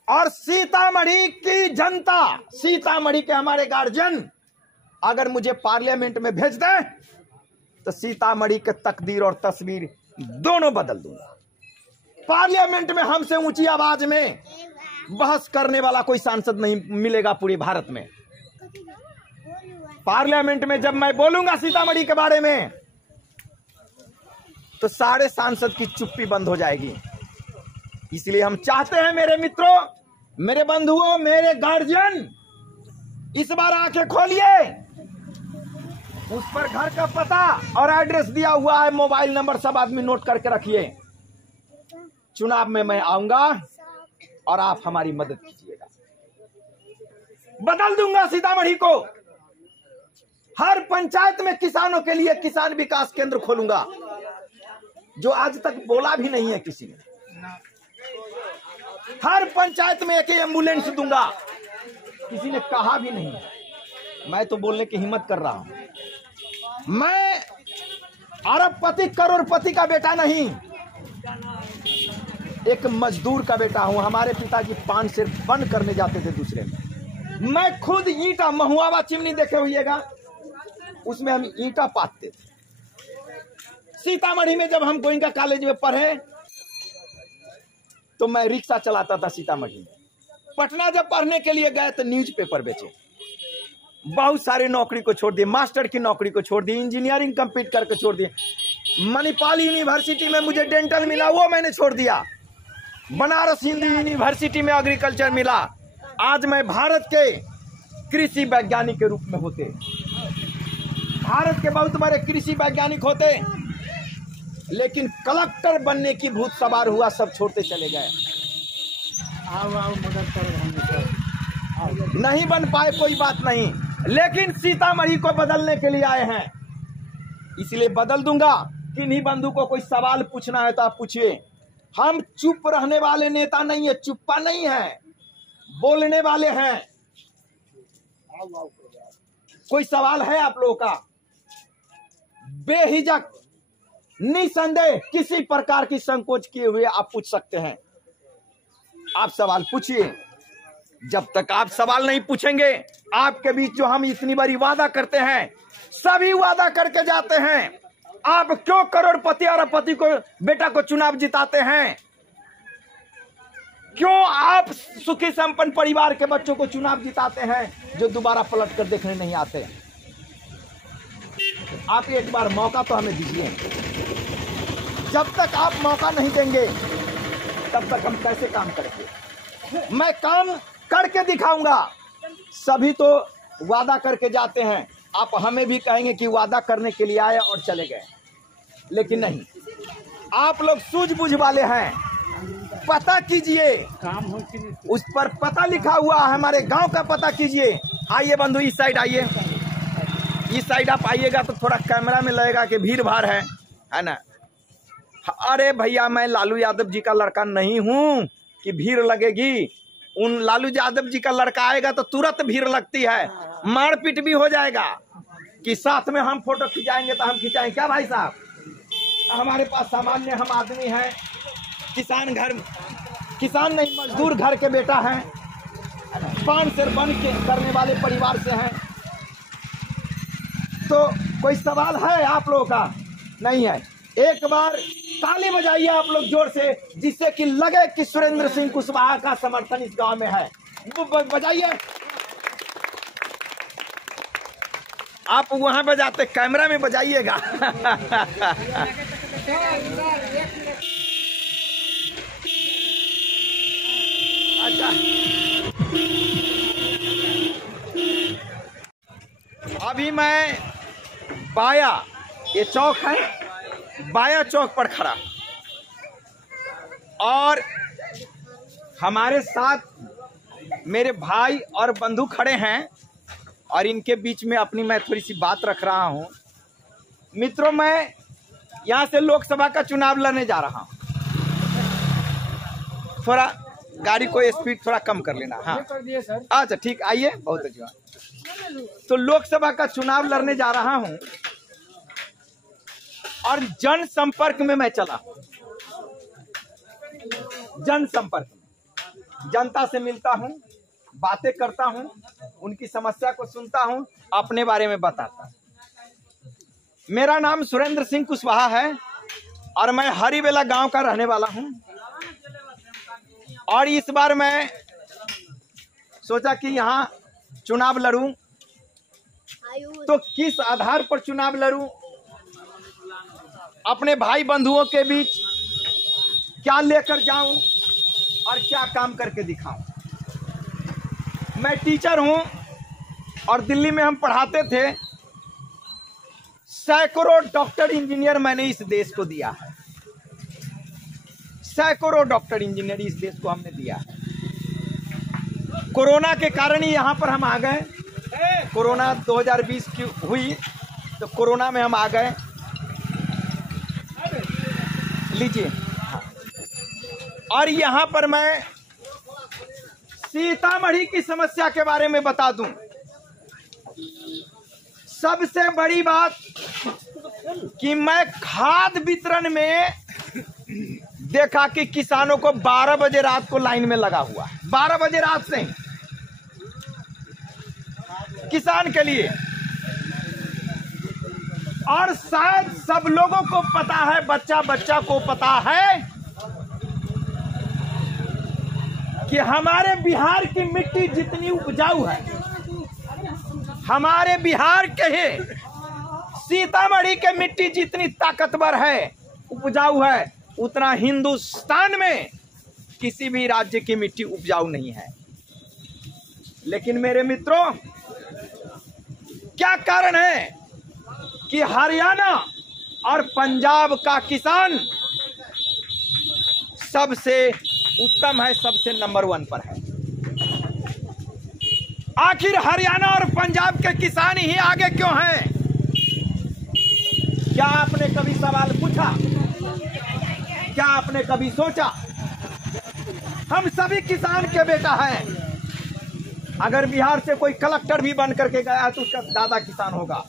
और सीतामढ़ी की जनता, सीतामढ़ी के हमारे गार्जियन अगर मुझे पार्लियामेंट में भेज दें तो सीतामढ़ी के तकदीर और तस्वीर दोनों बदल दूंगा। पार्लियामेंट में हमसे ऊंची आवाज में बहस करने वाला कोई सांसद नहीं मिलेगा पूरे भारत में। पार्लियामेंट में जब मैं बोलूंगा सीतामढ़ी के बारे में, तो सारे सांसद की चुप्पी बंद हो जाएगी। इसलिए हम चाहते हैं, मेरे मित्रों, मेरे बंधुओं, मेरे गार्जियन, इस बार आंखें खोलिए। उस पर घर का पता और एड्रेस दिया हुआ है, मोबाइल नंबर सब आदमी नोट करके रखिए। चुनाव में मैं आऊंगा और आप हमारी मदद कीजिएगा। बदल दूंगा सीतामढ़ी को। हर पंचायत में किसानों के लिए किसान विकास केंद्र खोलूंगा, जो आज तक बोला भी नहीं है किसी ने। हर पंचायत में एक एम्बुलेंस दूंगा, किसी ने कहा भी नहीं। मैं तो बोलने की हिम्मत कर रहा हूं। मैं अरबपति करोड़पति का बेटा नहीं, एक मजदूर का बेटा हूं। हमारे पिताजी पान से बंद करने जाते थे दूसरे में। मैं खुद ईंटा, महुआवा चिमनी देखे हुईएगा, उसमें हम ईंटा पाटते थे। सीतामढ़ी में जब हम गोइंका कॉलेज में पढ़े तो मैं रिक्शा चलाता था सीतामढ़ी में। पटना जब पढ़ने के लिए गए तो न्यूज़पेपर बेचे। बहुत सारी नौकरी को छोड़ दिए, मास्टर की नौकरी को छोड़ दी, इंजीनियरिंग कंप्लीट करके छोड़ दिए। मणिपाल यूनिवर्सिटी में मुझे डेंटल मिला, वो मैंने छोड़ दिया। बनारस हिंदू यूनिवर्सिटी में एग्रीकल्चर मिला। आज मैं भारत के कृषि वैज्ञानिक के रूप में होते, भारत के बहुत बड़े कृषि वैज्ञानिक होते, लेकिन कलेक्टर बनने की भूत सवार हुआ, सब छोड़ते चले गए। नहीं बन पाए, कोई बात नहीं, लेकिन सीतामढ़ी को बदलने के लिए आए हैं, इसलिए बदल दूंगा। किन्हीं बंधु को कोई सवाल पूछना है तो आप पूछिए। हम चुप रहने वाले नेता नहीं है, चुप्पा नहीं है, बोलने वाले हैं। कोई सवाल है आप लोगों का? बेहिजक, निसंदेह, किसी प्रकार की संकोच किए हुए आप पूछ सकते हैं। आप सवाल पूछिए। जब तक आप सवाल नहीं पूछेंगे, आपके बीच जो हम इतनी बड़ी वादा करते हैं, सभी वादा करके जाते हैं, आप क्यों करोड़पति अरबपति को बेटा को चुनाव जिताते हैं? क्यों आप सुखी संपन्न परिवार के बच्चों को चुनाव जिताते हैं जो दोबारा पलट कर देखने नहीं आते? आप एक बार मौका तो हमें दीजिए। जब तक आप मौका नहीं देंगे तब तक हम कैसे काम करेंगे? मैं काम करके दिखाऊंगा। सभी तो वादा करके जाते हैं, आप हमें भी कहेंगे कि वादा करने के लिए आए और चले गए, लेकिन नहीं, आप लोग सूझबूझ वाले हैं। पता कीजिए, उस पर पता लिखा हुआ है, हमारे गांव का पता कीजिए। आइए बंधु, इस साइड आइए, इस साइड आप आइएगा तो थोड़ा कैमरा में लगेगा कि भीड़ भाड़ है ना। अरे भैया, मैं लालू यादव जी का लड़का नहीं हूं कि भीड़ लगेगी। उन लालू यादव जी का लड़का आएगा तो तुरंत भीड़ लगती है, मारपीट भी हो जाएगा कि साथ में हम फोटो खिंचाएंगे तो हम खिंचाएंगे क्या भाई साहब? हमारे पास सामान्य हम आदमी हैं, किसान घर, किसान नहीं मजदूर घर के बेटा हैं, पान सिर बन के करने वाले परिवार से हैं। तो कोई सवाल है आप लोगों का? नहीं है। एक बार ताली बजाइए आप लोग जोर से, जिससे कि लगे कि सुरेंद्र सिंह कुशवाहा का समर्थन इस गांव में है। बजाइए। आप वहां बजाते, कैमरा में बजाइएगा। अच्छा, अभी मैं बाया, ये चौक है, बाया चौक पर खड़ा, और हमारे साथ मेरे भाई और बंधु खड़े हैं, और इनके बीच में अपनी मैं थोड़ी सी बात रख रहा हूं। मित्रों, मैं यहां से लोकसभा का चुनाव लड़ने जा रहा हूं। थोड़ा गाड़ी को स्पीड थोड़ा कम कर लेना। हाँ, अच्छा ठीक, आइए, बहुत अच्छा। तो लोकसभा का चुनाव लड़ने जा रहा हूं और जनसंपर्क में मैं चला। जनसंपर्क में जनता से मिलता हूं, बातें करता हूं, उनकी समस्या को सुनता हूं, अपने बारे में बताता हूं। मेरा नाम सुरेंद्र सिंह कुशवाहा है और मैं हरिबेला गांव का रहने वाला हूं। और इस बार मैं सोचा कि यहां चुनाव लड़ूं, तो किस आधार पर चुनाव लड़ूं? अपने भाई बंधुओं के बीच क्या लेकर जाऊं और क्या काम करके दिखाऊं? मैं टीचर हूं और दिल्ली में हम पढ़ाते थे। सैकड़ों डॉक्टर इंजीनियर मैंने इस देश को दिया है। सैकड़ों डॉक्टर इंजीनियर इस देश को हमने दिया है। कोरोना के कारण ही यहां पर हम आ गए। कोरोना 2020 की हुई तो कोरोना में हम आ गए। लीजिए। और यहां पर मैं सीतामढ़ी की समस्या के बारे में बता दूं। सबसे बड़ी बात कि मैं खाद वितरण में देखा कि किसानों को 12 बजे रात को लाइन में लगा हुआ है। 12 बजे रात से किसान के लिए। और शायद सब लोगों को पता है, बच्चा बच्चा को पता है कि हमारे बिहार की मिट्टी जितनी उपजाऊ है, हमारे बिहार के ही सीतामढ़ी के मिट्टी जितनी ताकतवर है, उपजाऊ है, उतना हिंदुस्तान में किसी भी राज्य की मिट्टी उपजाऊ नहीं है। लेकिन मेरे मित्रों, क्या कारण है कि हरियाणा और पंजाब का किसान सबसे उत्तम है, सबसे नंबर 1 पर है? आखिर हरियाणा और पंजाब के किसान ही आगे क्यों हैं? क्या आपने कभी सवाल पूछा? क्या आपने कभी सोचा? हम सभी किसान के बेटा हैं। अगर बिहार से कोई कलेक्टर भी बन करके गया तो उसका दादा किसान होगा।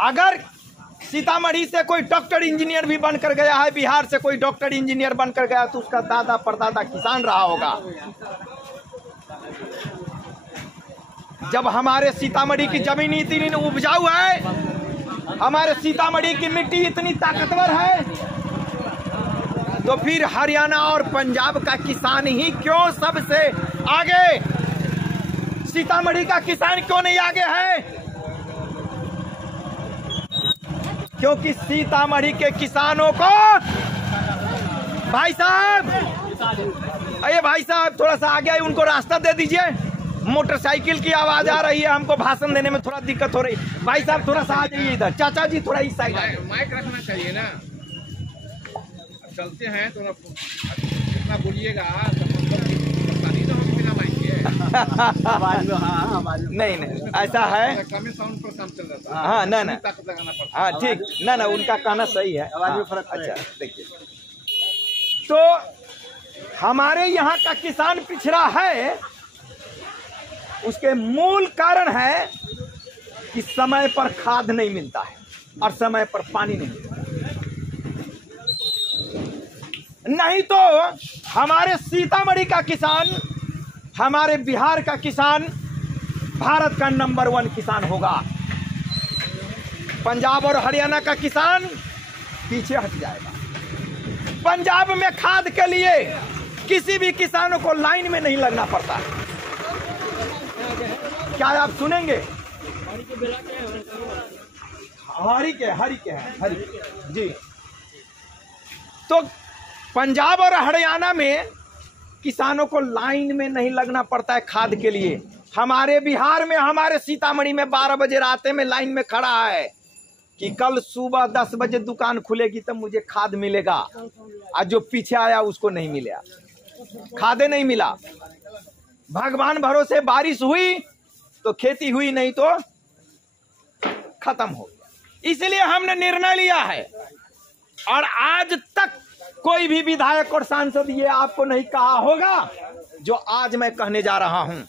अगर सीतामढ़ी से कोई डॉक्टर इंजीनियर भी बनकर गया है, बिहार से कोई डॉक्टर इंजीनियर बनकर गया तो उसका दादा परदादा किसान रहा होगा। जब हमारे सीतामढ़ी की जमीन इतनी उपजाऊ है हमारे सीतामढ़ी की मिट्टी इतनी ताकतवर है, तो फिर हरियाणा और पंजाब का किसान ही क्यों सबसे आगे? सीतामढ़ी का किसान क्यों नहीं आगे है? क्योंकि सीतामढ़ी के किसानों को, भाई साहब, अरे भाई साहब थोड़ा सा आगे आइए, उनको रास्ता दे दीजिए। मोटरसाइकिल की आवाज आ रही है, हमको भाषण देने में थोड़ा दिक्कत हो रही। भाई साहब थोड़ा सा आ जाइए इधर। चाचा जी थोड़ा इस साइड। माइक रखना चाहिए ना, चलते हैं तो जितना बोलिएगा तो हम बिना माइक के नहीं ऐसा है, कम साउंड पर काम चल रहा था। हाँ ना ताकत लगाना पड़ता। हाँ ठीक ना उनका कहना सही है। आवाज में फर्क अच्छा देखिए, तो हमारे यहाँ का किसान पिछड़ा है, उसके मूल कारण है कि समय पर खाद नहीं मिलता है और समय पर पानी नहीं मिलता। नहीं तो हमारे सीतामढ़ी का किसान, हमारे बिहार का किसान भारत का नंबर 1 किसान होगा। पंजाब और हरियाणा का किसान पीछे हट जाएगा। पंजाब में खाद के लिए किसी भी किसानों को लाइन में नहीं लगना पड़ता है। क्या आप सुनेंगे? हरी के जी। तो पंजाब और हरियाणा में किसानों को लाइन में नहीं लगना पड़ता है खाद के लिए। हमारे बिहार में, हमारे सीतामढ़ी में 12 बजे रात में लाइन में खड़ा है कि कल सुबह 10 बजे दुकान खुलेगी तब मुझे खाद मिलेगा, और जो पीछे आया उसको नहीं मिला, खादे नहीं मिला। भगवान भरोसे बारिश हुई तो खेती हुई, नहीं तो खत्म हो गया। इसलिए हमने निर्णय लिया है, और आज तक कोई भी विधायक और सांसद ये आपको नहीं कहा होगा जो आज मैं कहने जा रहा हूं।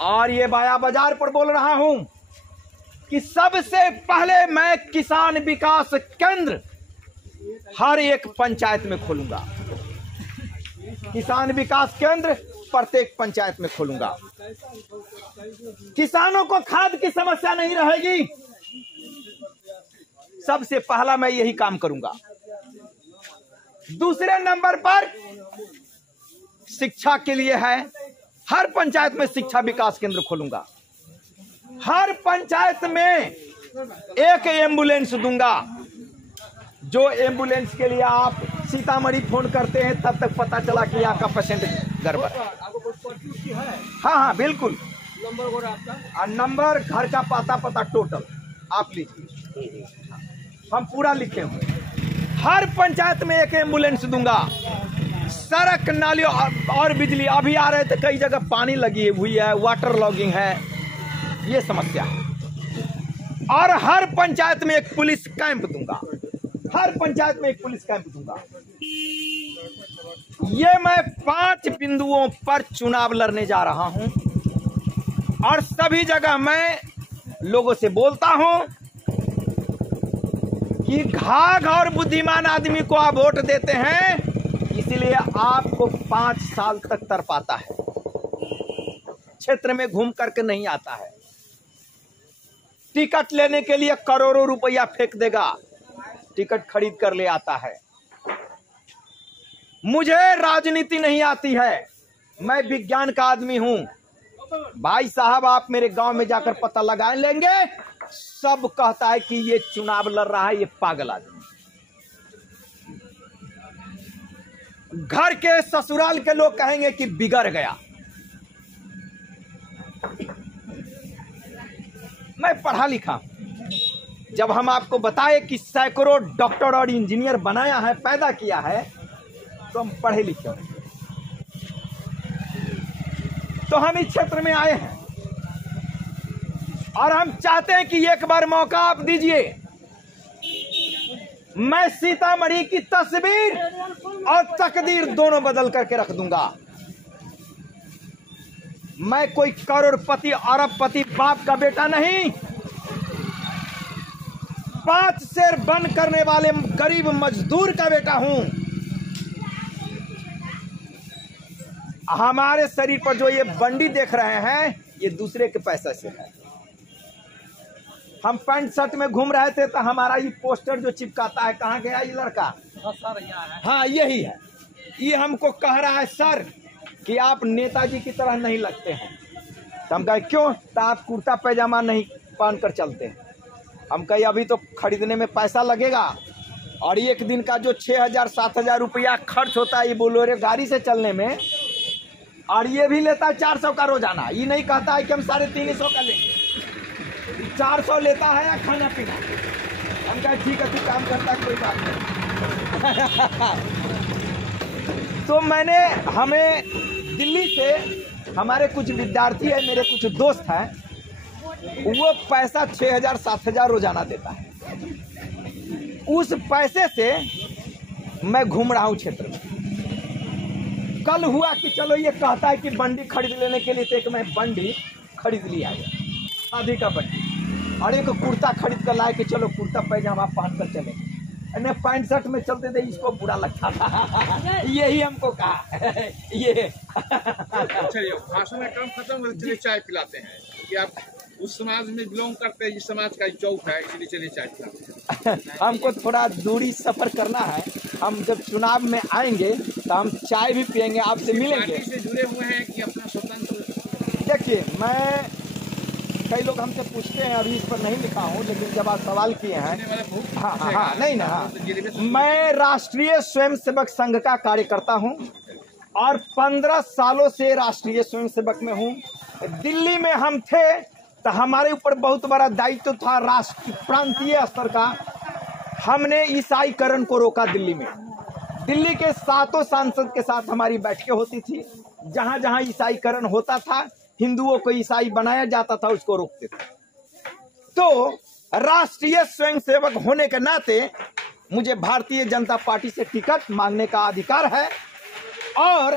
और ये बाया बाजार पर बोल रहा हूं कि सबसे पहले मैं किसान विकास केंद्र हर एक पंचायत में खोलूंगा। किसान विकास केंद्र प्रत्येक पंचायत में खोलूंगा। किसानों को खाद की समस्या नहीं रहेगी। सबसे पहला मैं यही काम करूंगा। दूसरे नंबर पर शिक्षा के लिए है, हर पंचायत में शिक्षा विकास केंद्र खोलूंगा। हर पंचायत में एक एम्बुलेंस दूंगा। जो एम्बुलेंस के लिए आप सीतामढ़ी फोन करते हैं तब तक पता चला कि आपका पेशेंट गड़बड़। हाँ बिल्कुल। नंबर, घर का पता टोटल आप लीजिए, हम पूरा लिखे हुए। हर पंचायत में एक एम्बुलेंस दूंगा। सड़क, नाली और बिजली, अभी आ रहे थे कई जगह पानी लगी हुई है, वाटर लॉगिंग है, ये समस्या है। और हर पंचायत में एक पुलिस कैंप दूंगा। हर पंचायत में एक पुलिस कैंप दूंगा। ये मैं 5 बिंदुओं पर चुनाव लड़ने जा रहा हूं, और सभी जगह मैं लोगों से बोलता हूं कि घाघ और बुद्धिमान आदमी को आप वोट देते हैं, इसलिए आपको 5 साल तक तरपाता है, क्षेत्र में घूम करके नहीं आता है। टिकट लेने के लिए करोड़ों रुपया फेंक देगा, टिकट खरीद कर ले आता है। मुझे राजनीति नहीं आती है, मैं विज्ञान का आदमी हूं। भाई साहब आप मेरे गांव में जाकर पता लगा लेंगे, सब कहता है कि ये चुनाव लड़ रहा है, ये पागल आदमी। घर के ससुराल के लोग कहेंगे कि बिगड़ गया। मैं पढ़ा लिखा, जब हम आपको बताए कि सैकड़ों डॉक्टर और इंजीनियर बनाया है, पैदा किया है, तो हम पढ़े लिखे हैं। तो हम इस क्षेत्र में आए हैं और हम चाहते हैं कि एक बार मौका आप दीजिए। मैं सीतामढ़ी की तस्वीर और तकदीर दोनों बदल करके रख दूंगा। मैं कोई करोड़पति अरबपति बाप का बेटा नहीं, 5 शेर बंद करने वाले गरीब मजदूर का बेटा हूं। हमारे शरीर पर जो ये बंडी देख रहे हैं, ये दूसरे के पैसे से है। हम पैंट शर्ट में घूम रहे थे तो हमारा ये पोस्टर जो चिपकाता है, कहाँ गया ये लड़का? सर यहाँ है। हाँ यही है। ये हमको कह रहा है सर कि आप नेताजी की तरह नहीं लगते हैं। तो हम कहे क्यों? तो आप कुर्ता पैजामा नहीं पहन कर चलते हैं। हम कहे अभी तो खरीदने में पैसा लगेगा और एक दिन का जो 6,000-7,000 रुपया खर्च होता है ये बोलेरो गाड़ी से चलने में, और ये भी लेता है 400 का रोजाना। ये नहीं कहता है कि हम 350 का लेंगे, 400 लेता है या खाना पीना। हम कहे ठीक है तू काम करता है कोई बात नहीं। तो हमें दिल्ली से हमारे कुछ विद्यार्थी है, मेरे कुछ दोस्त हैं, वो पैसा 6,000-7,000 रोजाना देता है। उस पैसे से मैं घूम रहा हूँ क्षेत्र में। कल हुआ कि चलो ये कहता है कि बंडी खरीद लेने के लिए, तो एक मैं बंडी खरीद लिया है, शादी का बंडी, और एक कुर्ता खरीद कर लाए कि चलो कुर्ता पैजामा पहन कर चलेंगे। ने पैंट शर्ट में चलते थे, इसको बुरा लगता था। यही हमको कहा ये। चलिए भाषण में काम खत्म हो, चलिए चाय पिलाते हैं कि आप उस समाज में बिलोंग करते हैं जिस समाज का चौक है, इसलिए चलिए चाय पिलाते हैं। हमको थोड़ा दूरी सफर करना है। हम जब चुनाव में आएंगे तो हम चाय भी पियेंगे, आपसे मिलेंगे। पार्टी से जुड़े हुए हैं कि अपना स्वतंत्र? देखिए, कई लोग हमसे पूछते हैं, अभी इस पर नहीं लिखा हूँ, लेकिन जब आप सवाल किए हैं। हाँ नहीं ना, हाँ। मैं राष्ट्रीय स्वयंसेवक संघ का कार्यकर्ता हूँ और 15 सालों से राष्ट्रीय स्वयंसेवक में हूँ। दिल्ली में हम थे तो हमारे ऊपर बहुत बड़ा दायित्व था राष्ट्रीय प्रांतीय स्तर का। हमने ईसाईकरण को रोका दिल्ली में। दिल्ली के 7 सांसद के साथ हमारी बैठकें होती थी। जहां जहां ईसाईकरण होता था, हिंदुओं को ईसाई बनाया जाता था, उसको रोकते थे। तो राष्ट्रीय स्वयंसेवक होने के नाते मुझे भारतीय जनता पार्टी से टिकट मांगने का अधिकार है और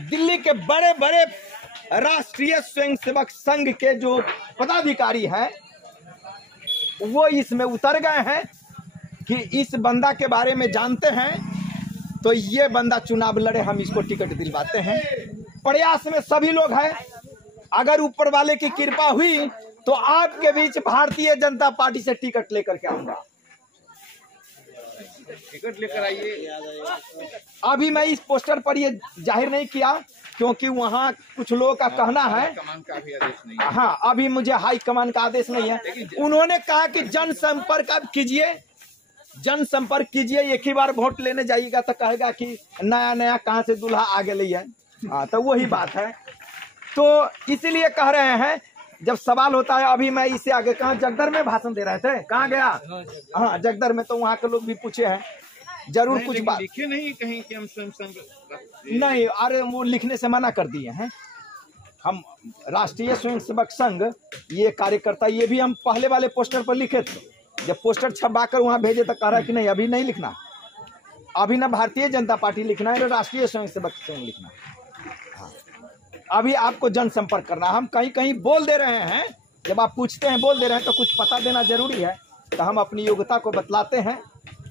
दिल्ली के बड़े बड़े राष्ट्रीय स्वयंसेवक संघ के जो पदाधिकारी हैं वो इसमें उतर गए हैं कि इस बंदा के बारे में जानते हैं तो ये बंदा चुनाव लड़े, हम इसको टिकट दिलवाते हैं। प्रयास में सभी लोग हैं। अगर ऊपर वाले की कृपा हुई तो आपके बीच भारतीय जनता पार्टी से टिकट लेकर के आऊंगा। टिकट लेकर आइए। अभी मैं इस पोस्टर पर ये जाहिर नहीं किया क्योंकि वहाँ कुछ लोगों का कहना है, कमान का भी आदेश नहीं है। हाँ अभी मुझे हाई कमान का आदेश नहीं है। उन्होंने कहा कि जनसंपर्क आप कीजिए, जनसंपर्क कीजिए, एक ही बार वोट लेने जाइएगा तो कहेगा कि नया नया कहाँ से दूल्हा आगे ले है। हाँ तो वही बात है। तो इसीलिए कह रहे हैं, जब सवाल होता है, अभी मैं इससे आगे कहाँ जगदर में भाषण दे रहे थे, कहाँ गया? हाँ जगदर में, तो वहाँ के लोग भी पूछे हैं जरूर नहीं, कुछ बात लिखे नहीं कहीं कि हम स्वयं नहीं, अरे वो लिखने से मना कर दिए हैं। हम राष्ट्रीय स्वयंसेवक संघ ये कार्यकर्ता, ये भी हम पहले वाले पोस्टर पर लिखे थे। जब पोस्टर छपवाकर वहाँ भेजे तो कह रहा कि नहीं अभी नहीं लिखना, अभी ना भारतीय जनता पार्टी लिखना है, राष्ट्रीय स्वयंसेवक संघ लिखना है। हाँ। अभी आपको जनसंपर्क करना, हम कहीं कहीं बोल दे रहे हैं। जब आप पूछते हैं बोल दे रहे हैं तो कुछ पता देना जरूरी है, तो हम अपनी योग्यता को बतलाते हैं।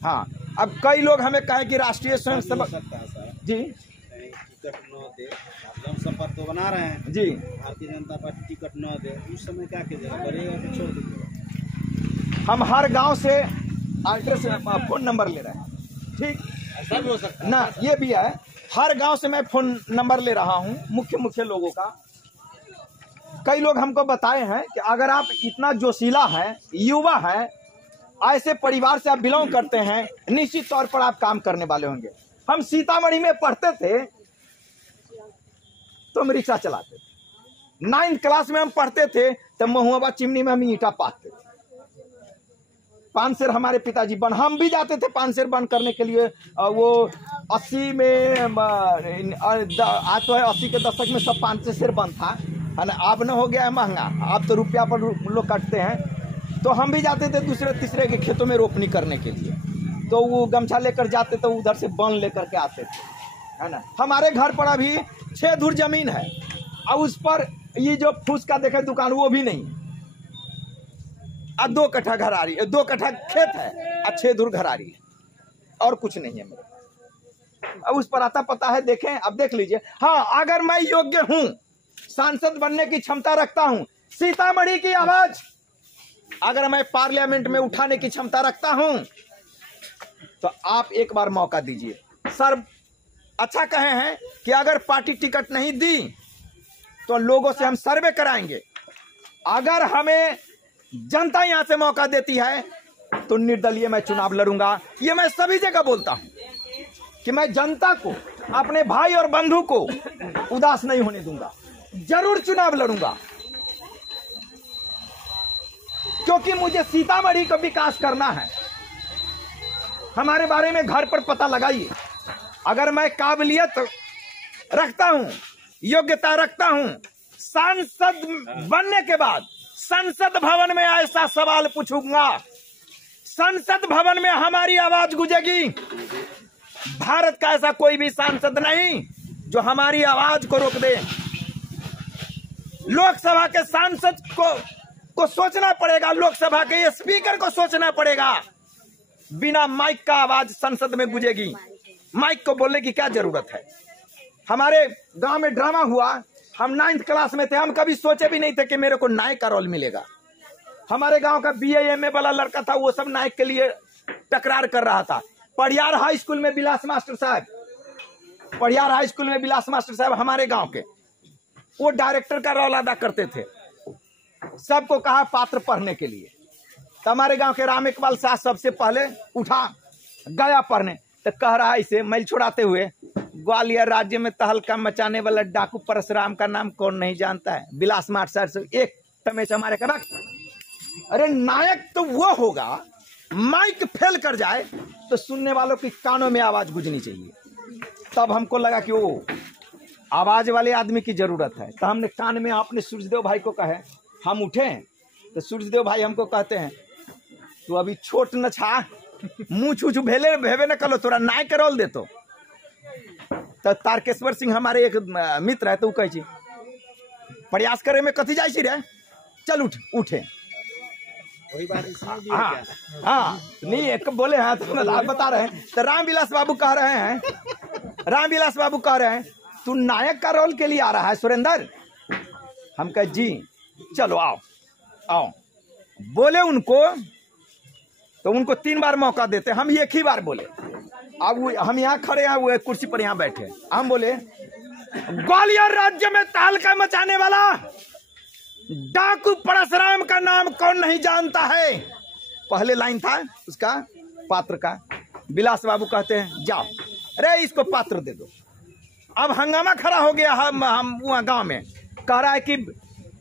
हाँ अब कई लोग हमें कहे कि राष्ट्रीय स्वयंसेवक जी टिकट न दे, जनसंपर्क तो बना रहे हैं जी, भारतीय जनता पार्टी टिकट न दे, उस समय क्या कीजिएगा, करिएगा कि छोड़ दीजिएगा? हम हर गांव से एड्रेस फोन नंबर ले रहे हैं। ठीक ऐसा भी हो सकता है ना, ये भी है। हर गांव से मैं फोन नंबर ले रहा हूं मुख्य लोगों का। कई लोग हमको बताए हैं कि अगर आप इतना जोशीला है, युवा है, ऐसे परिवार से आप बिलोंग करते हैं, निश्चित तौर पर आप काम करने वाले होंगे। हम सीतामढ़ी में पढ़ते थे तो हम रिक्शा चलाते थे। 9th क्लास में हम पढ़ते थे तो महुआ चिमनी में हम ईंटा पाते थे। पानसेर हमारे पिताजी बन, हम भी जाते थे पानसेर बंद करने के लिए। वो 80 में आज तो है 80 के दशक में सब पानसेर बंद था, है ना। अब न हो गया है महंगा, अब तो रुपया पर लोग काटते हैं। तो हम भी जाते थे दूसरे तीसरे के खेतों में रोपनी करने के लिए, तो वो गमछा लेकर जाते तो उधर से बन लेकर के आते थे, है ना। हमारे घर पर अभी 6 धुर जमीन है और उस पर ये जो फूस का देखे दुकान वो भी नहीं, 2 कट्ठा घरारी, 2 कट्ठा खेत है और 6 धुर घरारी, और कुछ नहीं है मेरे। अब उस पर आता पता है, देखें अब देख लीजिए। हाँ अगर मैं योग्य हूं, सांसद बनने की क्षमता रखता हूं, सीतामढ़ी की आवाज अगर मैं पार्लियामेंट में उठाने की क्षमता रखता हूं तो आप एक बार मौका दीजिए। सर अच्छा कहे हैं कि अगर पार्टी टिकट नहीं दी तो लोगों से हम सर्वे कराएंगे। अगर हमें जनता यहां से मौका देती है तो निर्दलीय मैं चुनाव लड़ूंगा। ये मैं सभी जगह बोलता हूं कि मैं जनता को, अपने भाई और बंधु को उदास नहीं होने दूंगा, जरूर चुनाव लड़ूंगा, क्योंकि मुझे सीतामढ़ी का विकास करना है। हमारे बारे में घर पर पता लगाइए। अगर मैं काबिलियत रखता हूं, योग्यता रखता हूं, सांसद बनने के बाद संसद भवन में ऐसा सवाल पूछूंगा, संसद भवन में हमारी आवाज गूंजेगी। भारत का ऐसा कोई भी सांसद नहीं जो हमारी आवाज को रोक दे। लोकसभा के सांसद को सोचना पड़ेगा, लोकसभा के स्पीकर को सोचना पड़ेगा। बिना माइक का आवाज संसद में गूंजेगी। माइक को बोलने की क्या जरूरत है। हमारे गांव में ड्रामा हुआ, हम 9th क्लास में थे, हम कभी सोचे भी नहीं थे कि मेरे को नायक का रोल मिलेगा। हमारे गांव का BA MA वाला लड़का था, वो सब नायक के लिए टकरार कर रहा था। पड़ियार हाई स्कूल में बिलास मास्टर साहब, पड़ियार हाई स्कूल में बिलास मास्टर साहब हमारे गांव के, वो डायरेक्टर का रोल अदा करते थे। सबको कहा पात्र पढ़ने के लिए, तो हमारे गांव के राम इकबाल शाह सबसे पहले उठा गया पढ़ने, तो कह रहा है इसे मैल छुड़ाते हुए, ग्वालियर राज्य में तहलका मचाने वाला डाकू परशुराम का नाम कौन नहीं जानता है। बिलास मास्टर से एक तमेश हमारे का। अरे नायक तो वो होगा, माइक फेल कर जाए तो सुनने वालों की कानों में आवाज गूंजनी चाहिए। तब हमको लगा कि वो आवाज वाले आदमी की जरूरत है। तो हमने कान में अपने सूर्यदेव भाई को कहे, हम उठे तो सूर्यदेव भाई हमको कहते हैं तू अभी छोट न छा, मुंह छू भेले भेवे न कलो, तोरा नायक रोल दे। तो तारकेश्वर सिंह हमारे एक मित्र है, तो कहे प्रयास करे में कथी जाए रे, चल उठे। वही बात हाँ नहीं एक बोले हैं तो आप बता रहे हैं। तो रामविलास बाबू कह रहे हैं, रामविलास बाबू कह रहे हैं तू नायक का रोल के लिए आ रहा है सुरेंद्र। हम कहे जी चलो आओ आओ। बोले उनको तो उनको 3 बार मौका देते, हम एक ही बार बोले। अब हम यहाँ खड़े हैं, वो कुर्सी पर यहाँ बैठे। हम बोले ग्वालियर राज्य में तहलका मचाने वाला डाकू परशुराम का नाम कौन नहीं जानता है। पहले लाइन था उसका पात्र का। बिलास बाबू कहते हैं जाओ, अरे इसको पात्र दे दो। अब हंगामा खड़ा हो गया। हम वहाँ गांव में कह रहा है कि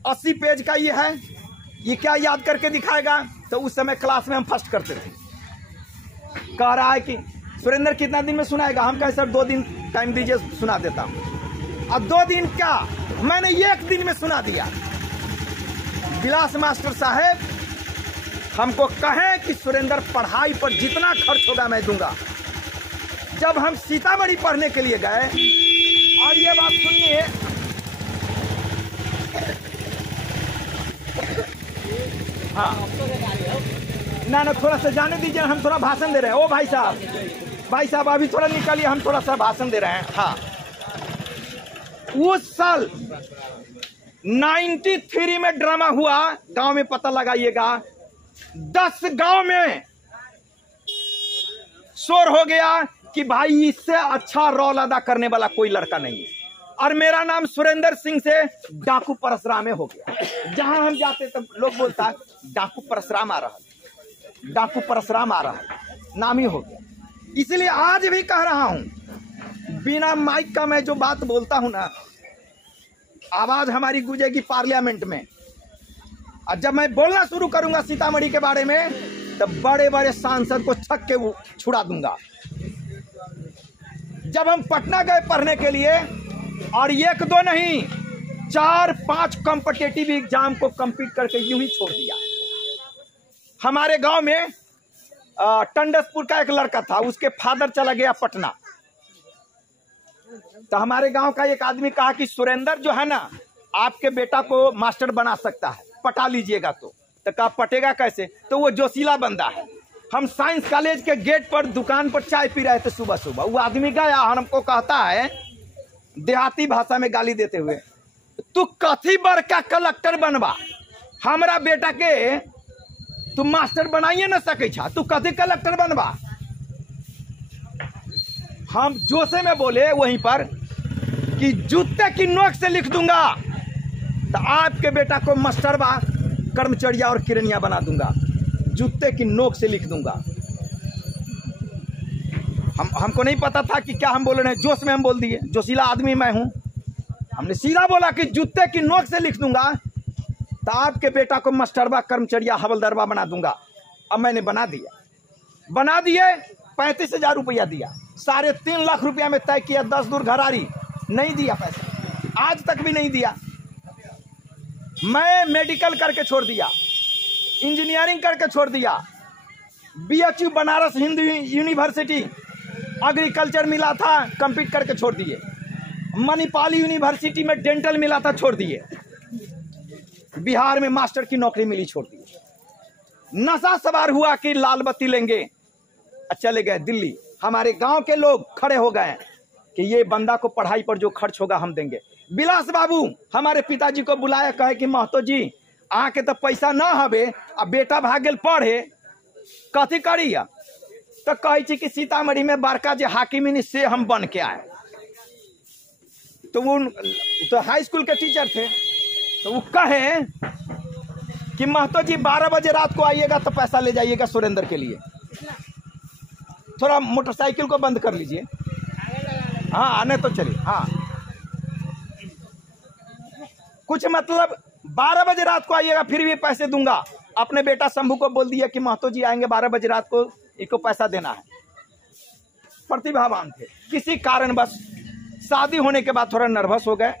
80 पेज का ये है, ये क्या याद करके दिखाएगा। तो उस समय क्लास में हम फर्स्ट करते थे। कह रहा है कि सुरेंद्र कितना दिन में सुनाएगा। हम कहे सर 2 दिन टाइम दीजिए, सुना देता हूँ। अब 2 दिन क्या, मैंने 1 दिन में सुना दिया। बिलास मास्टर साहब हमको कहें कि सुरेंद्र पढ़ाई पर जितना खर्च होगा मैं दूंगा। जब हम सीतामढ़ी पढ़ने के लिए गए, और ये बात सुनिए, हाँ ना थोड़ा सा जाने दीजिए, हम थोड़ा भाषण दे रहे हैं। ओ भाई साहब अभी थोड़ा निकलिए, हम थोड़ा सा भाषण दे रहे हैं। हाँ उस साल 93 में ड्रामा हुआ गांव में, पता लगाइएगा। 10 गांव में शोर हो गया कि भाई इससे अच्छा रोल अदा करने वाला कोई लड़का नहीं है। और मेरा नाम सुरेंद्र सिंह से डाकू परशुराम हो गया। जहां हम जाते तब लोग बोलता डाकू परशुराम आ रहा है, डाकू परशुराम आ रहा है, नाम ही हो गया। इसलिए आज भी कह रहा हूं, बिना माइक का मैं जो बात बोलता हूं ना, आवाज हमारी गूंजेगी पार्लियामेंट में। और जब मैं बोलना शुरू करूंगा सीतामढ़ी के बारे में, तब बड़े बड़े सांसद को छक के छुड़ा दूंगा। जब हम पटना गए पढ़ने के लिए, और 1-2 नहीं 4-5 कॉम्पिटिटिव एग्जाम को कंप्लीट करके यूं ही छोड़ दिया। हमारे गांव में टंडसपुर का एक लड़का था, उसके फादर चला गया पटना। तो हमारे गांव का एक आदमी कहा कि सुरेंद्र जो है ना, आपके बेटा को मास्टर बना सकता है, पटा लीजिएगा। तो कहा पटेगा कैसे, तो वो जोशीला बंदा है। हम साइंस कॉलेज के गेट पर दुकान पर चाय पी रहे थे सुबह सुबह। वो आदमी गया और हमको कहता है देहाती भाषा में गाली देते हुए, तू कथी बड़का कलेक्टर बनवा, हमारा बेटा के तू मास्टर बनाइए न सके छा, तू कथी कलेक्टर बनवा। हम जोसे में बोले वहीं पर कि जूते की नोक से लिख दूंगा तो आपके बेटा को मास्टरवा, कर्मचरिया और किरनिया बना दूंगा, जूते की नोक से लिख दूंगा। हमको नहीं पता था कि क्या हम बोल रहे हैं, जोश में हम बोल दिए, जोशीला आदमी मैं हूं। हमने सीधा बोला कि जूते की नोक से लिख दूंगा तो आपके बेटा को मास्टरवा, कर्मचरिया, हवलदारवा बना दूंगा। अब मैंने बना दिए 35,000 रुपया दिया, 3.5 लाख रुपया में तय किया, 10 दूर घरारी, नहीं दिया पैसा, आज तक भी नहीं दिया। मैं मेडिकल करके छोड़ दिया, इंजीनियरिंग करके छोड़ दिया, BHU Banaras Hindu university agriculture मिला था, कंप्लीट करके छोड़ दिए। मणिपाल यूनिवर्सिटी में डेंटल मिला था, छोड़ दिए। बिहार में मास्टर की नौकरी मिली, छोड़ दिए। नशा सवार हुआ कि लाल बत्ती लेंगे, चले गए दिल्ली। हमारे गांव के लोग खड़े हो गए कि ये बंदा को पढ़ाई पर जो खर्च होगा हम देंगे। विलास बाबू हमारे पिताजी को बुलाया, कहे कि महतो जी आके तो पैसा ना हवे, अब बेटा भागल पढ़े, कथी करिए? तो कहे कि सीतामढ़ी में बड़का जे हाकिमिनी से हम बन के आए। तो वो तो हाई स्कूल के टीचर थे, तो वो कहे कि महतो जी 12 बजे रात को आइएगा तो पैसा ले जाइएगा सुरेंद्र के लिए। थोड़ा मोटरसाइकिल को बंद कर लीजिए, हाँ आने तो चलिए। हाँ कुछ मतलब 12 बजे रात को आइएगा फिर भी पैसे दूंगा। अपने बेटा शंभू को बोल दिया कि महतो जी आएंगे 12 बजे रात को, इनको पैसा देना है। प्रतिभावान थे, किसी कारणवश शादी होने के बाद थोड़ा नर्वस हो गए।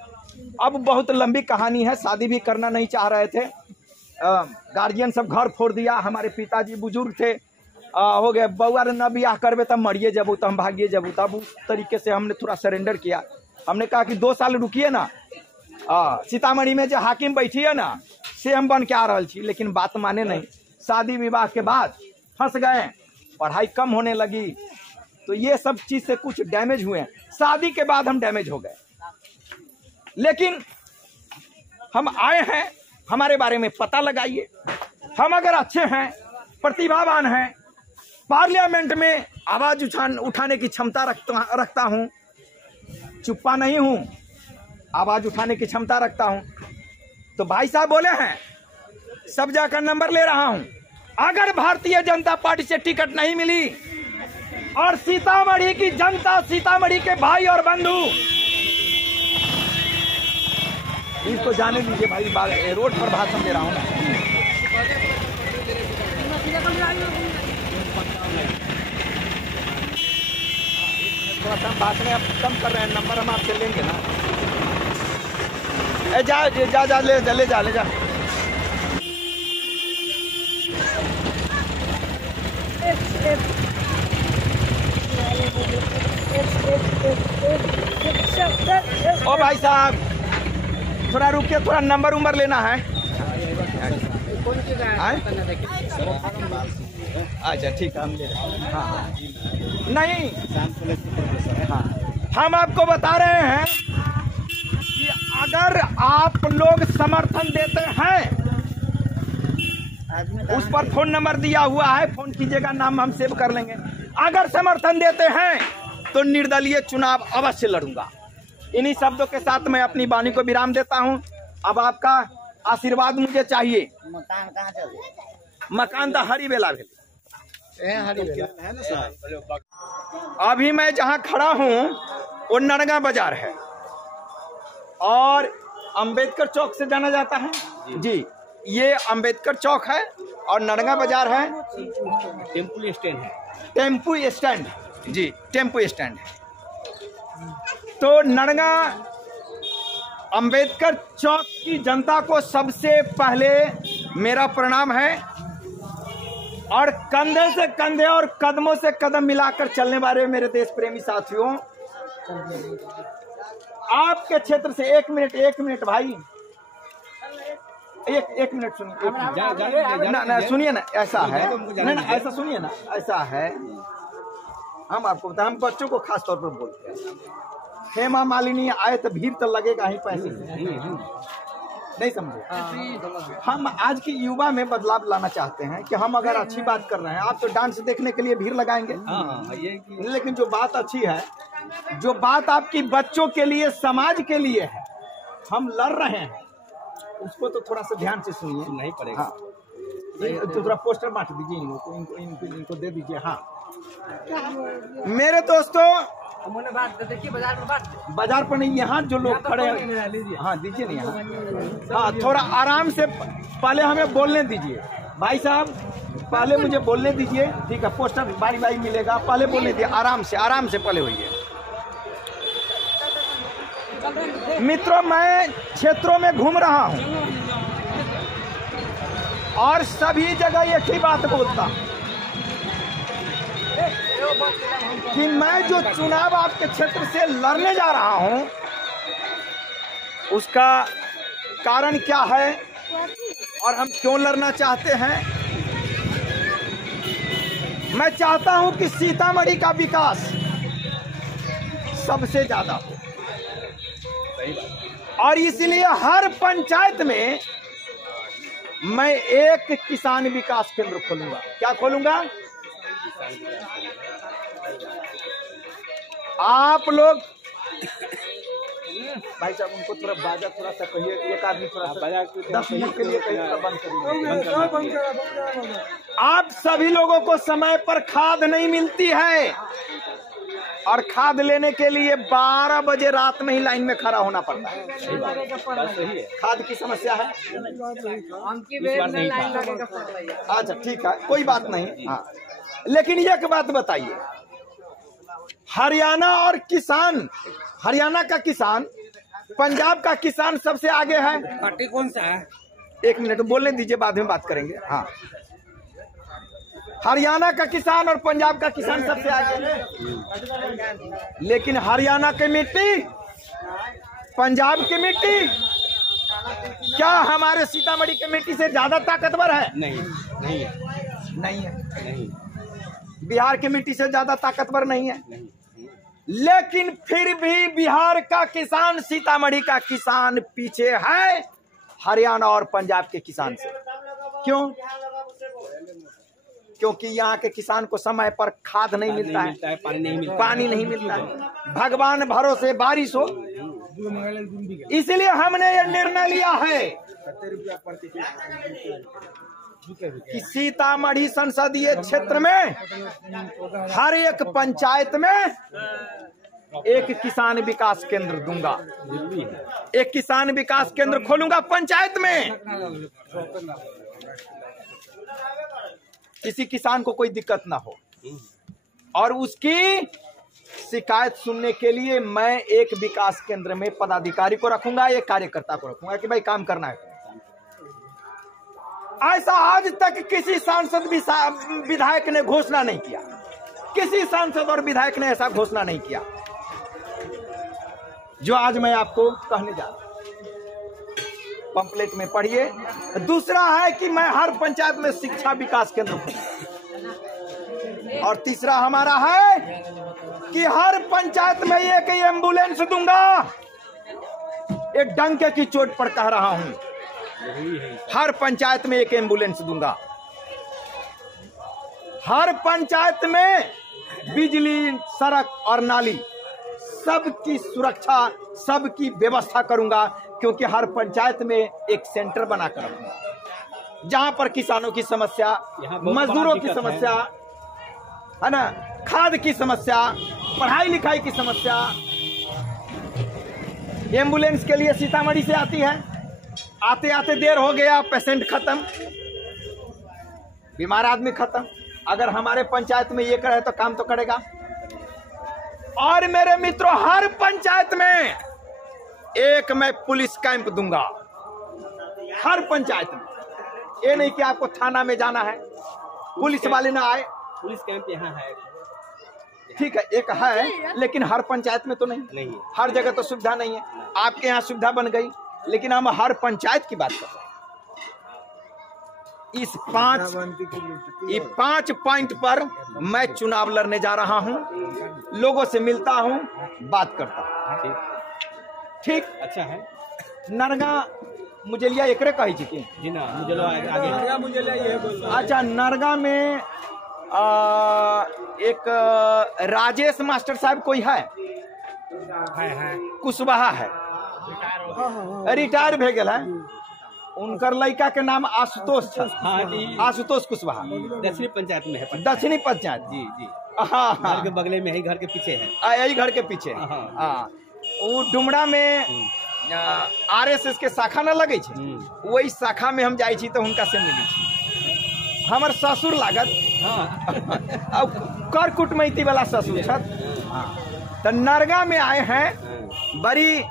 अब बहुत लंबी कहानी है, शादी भी करना नहीं चाह रहे थे, गार्जियन सब घर फोड़ दिया। हमारे पिताजी बुजुर्ग थे, हो गए बउआ न बियाह करबे तब मरिए जब तो हम भागिए जब, तब उस तरीके से हमने थोड़ा सरेंडर किया। हमने कहा कि 2 साल रुकिए ना, सीतामढ़ी में जो हाकिम बैठी है ना से हम बन के आ रहा छी, लेकिन बात माने नहीं। शादी विवाह के बाद फंस गए, पढ़ाई कम होने लगी, तो ये सब चीज से कुछ डैमेज हुए। शादी के बाद हम डैमेज हो गए, लेकिन हम आए हैं, हमारे बारे में पता लगाइए। हम अगर अच्छे हैं, प्रतिभावान हैं, पार्लियामेंट में आवाज उठाने की क्षमता रखता हूं, चुप्पा नहीं हूं, आवाज उठाने की क्षमता रखता हूं, तो भाई साहब बोले हैं सब जाकर नंबर ले रहा हूं। अगर भारतीय जनता पार्टी से टिकट नहीं मिली और सीतामढ़ी की जनता, सीतामढ़ी के भाई और बंधु, इसको जाने दीजिए भाई, रोड पर भाषण दे रहा हूं ना। थोड़ा सा भाषण आप कम कर रहे हैं, नंबर हम आपसे लेंगे ना। जा ले जा। ओ भाई साहब थोड़ा रुकिए, थोड़ा नंबर उम्बर लेना है। अच्छा ठीक है, हम ले रहे हैं। हाँ नहीं, हाँ हम आपको बता रहे हैं कि अगर आप लोग समर्थन देते हैं, उस पर फोन नंबर दिया हुआ है, फोन कीजिएगा, नाम हम सेव कर लेंगे। अगर समर्थन देते हैं तो निर्दलीय चुनाव अवश्य लड़ूंगा। इन्हीं शब्दों के साथ मैं अपनी वाणी को विराम देता हूं। अब आपका आशीर्वाद मुझे चाहिए। मकान कहाँ चल गया? मकान तो हरी बेला भेल है ना सर? अभी मैं जहां खड़ा हूं वो नरगा बाजार है और अंबेडकर चौक से जाना जाता है जी। ये अंबेडकर चौक है और नरगा बाजार है, टेम्पू स्टैंड है। टेम्पू स्टैंड जी, टेम्पू स्टैंड है। तो नरगा अंबेडकर चौक की जनता को सबसे पहले मेरा प्रणाम है और कंधे से कंधे और कदमों से कदम मिलाकर चलने वाले मेरे देश प्रेमी साथियों, आपके क्षेत्र से एक मिनट भाई, एक मिनट सुनिए ना, सुनिए ना, ऐसा है ना, ऐसा सुनिए ना, ऐसा है, हम आपको बताएं, हम बच्चों को खास तौर पर बोलते हैं, हेमा मालिनी आए तो भीड़ तो लगेगा ही पैसे से। नहीं समझे? हाँ, हम आज की युवा में बदलाव लाना चाहते हैं कि हम अगर अच्छी बात कर रहे हैं, आप तो डांस देखने के लिए भीड़ लगाएंगे, हाँ ये कि लेकिन जो बात अच्छी है, जो बात आपकी बच्चों के लिए, समाज के लिए है, हम लड़ रहे हैं, उसको तो थोड़ा सा ध्यान से सुनिए। नहीं पड़ेगा। हाँ, तो थोड़ा पोस्टर बांट दीजिए इनको दे दीजिए। हाँ मेरे दोस्तों, हमने बात देखिए बाजार में बात बाजार पर नहीं, यहाँ जो लोग खड़े हैं, हाँ दीजिए नहीं, हाँ थोड़ा आराम से पहले हमें बोलने दीजिए। भाई साहब पहले मुझे बोलने दीजिए, ठीक है? पोस्टर बारी बारी मिलेगा, पहले बोलने दीजिए, आराम से पहले होइए। मित्रों, मैं क्षेत्रों में घूम रहा हूँ और सभी जगह एक ही बात बोलता हूँ कि मैं जो चुनाव आपके क्षेत्र से लड़ने जा रहा हूं, उसका कारण क्या है और हम क्यों लड़ना चाहते हैं। मैं चाहता हूं कि सीतामढ़ी का विकास सबसे ज्यादा हो, और इसलिए हर पंचायत में मैं एक किसान विकास केंद्र खोलूंगा। क्या खोलूंगा? आप लोग भाई साहब उनको थोड़ा बाजा थोड़ा सा कहिए, एक आदमी थोड़ा सा 10 मिनट के लिए कहिए, बंद करिए। आप सभी लोगों को समय पर खाद नहीं मिलती है और खाद लेने के लिए 12 बजे रात में ही लाइन में खड़ा होना पड़ता है। सही है। खाद की समस्या है। हमकी बेर में लाइन लगेगा पड़। अच्छा ठीक है, कोई बात नहीं। हाँ, लेकिन एक बात बताइए, हरियाणा और किसान, हरियाणा का किसान, पंजाब का किसान सबसे आगे है। पार्टी कौन सा है? एक मिनट बोलने दीजिए, बाद में बात करेंगे। हाँ, हरियाणा का किसान और पंजाब का किसान सबसे आगे है, लेकिन हरियाणा की मिट्टी, पंजाब की मिट्टी क्या हमारे सीतामढ़ी की मिट्टी से ज्यादा ताकतवर है? नहीं नहीं है। नहीं है। नहीं बिहार की मिट्टी से ज्यादा ताकतवर नहीं है। नहीं। लेकिन फिर भी बिहार का किसान, सीतामढ़ी का किसान पीछे है हरियाणा और पंजाब के किसान से। क्यों? क्योंकि यहाँ के किसान को समय पर खाद नहीं मिलता है, पानी नहीं मिलता है, भगवान भरोसे बारिश हो। इसलिए हमने ये निर्णय लिया है कि सीतामढ़ी संसदीय क्षेत्र में हर एक पंचायत में एक किसान विकास केंद्र दूंगा, एक किसान विकास केंद्र खोलूंगा पंचायत में। किसी किसान को कोई दिक्कत ना हो, और उसकी शिकायत सुनने के लिए मैं एक विकास केंद्र में पदाधिकारी को रखूंगा, एक कार्यकर्ता को रखूंगा कि भाई काम करना है। ऐसा आज तक किसी सांसद विधायक ने घोषणा नहीं किया, किसी सांसद और विधायक ने ऐसा घोषणा नहीं किया जो आज मैं आपको कहने जा रहा हूं। पंपलेट में पढ़िए। दूसरा है कि मैं हर पंचायत में शिक्षा विकास केंद्र खोलूंगा, और तीसरा हमारा है कि हर पंचायत में एक एम्बुलेंस दूंगा। एक डंके की चोट पर कह रहा हूं, हर पंचायत में एक एम्बुलेंस दूंगा। हर पंचायत में बिजली, सड़क और नाली सबकी सुरक्षा, सबकी व्यवस्था करूंगा, क्योंकि हर पंचायत में एक सेंटर बनाकर रखूंगा जहां पर किसानों की समस्या, मजदूरों की समस्या है ना, खाद की समस्या, पढ़ाई लिखाई की समस्या, एम्बुलेंस के लिए सीतामढ़ी से आती है, आते आते देर हो गया, पेशेंट खत्म, बीमार आदमी खत्म। अगर हमारे पंचायत में ये करे तो काम तो करेगा। और मेरे मित्रों, हर पंचायत में एक मैं पुलिस कैंप दूंगा, हर पंचायत में। ये नहीं कि आपको थाना में जाना है, पुलिस वाले ना आए। पुलिस कैंप यहाँ है, ठीक है, एक है, लेकिन हर पंचायत में तो नहीं है। हर जगह तो सुविधा नहीं है। आपके यहाँ सुविधा बन गई, लेकिन हम हर पंचायत की बात कर रहे हैं। इस 5 पॉइंट पर मैं चुनाव लड़ने जा रहा हूं, लोगों से मिलता हूं, बात करता हूं। ठीक, अच्छा है। नरगा मुझे लिया एकरे कही थी कि जी ना मुझे लो आगे मुझे ले ये बोल। अच्छा, नरगा में एक राजेश मास्टर साहब कोई है कुशवाहा है, रिटायर भे गेल है। उनकर लड़का के नाम आशुतोष था। हाँ जी, आशुतोष कुशवाहा दक्षिणी पंचायत में है। दक्षिणी पंचायत। जी जी, हाँ घर के बगले में ही, घर के पीछे है। यही घर के पीछे। हाँ। हाँ, वो डुमरा में RSS के शाखा न लगे छे, वही शाखा में हम जाई छी तो उनका से मिली छी। हमर ससुर लागत। हाँ अब कर कुटमैती वाला ससुर छत। तो नरगा में आए हैं। बड़ी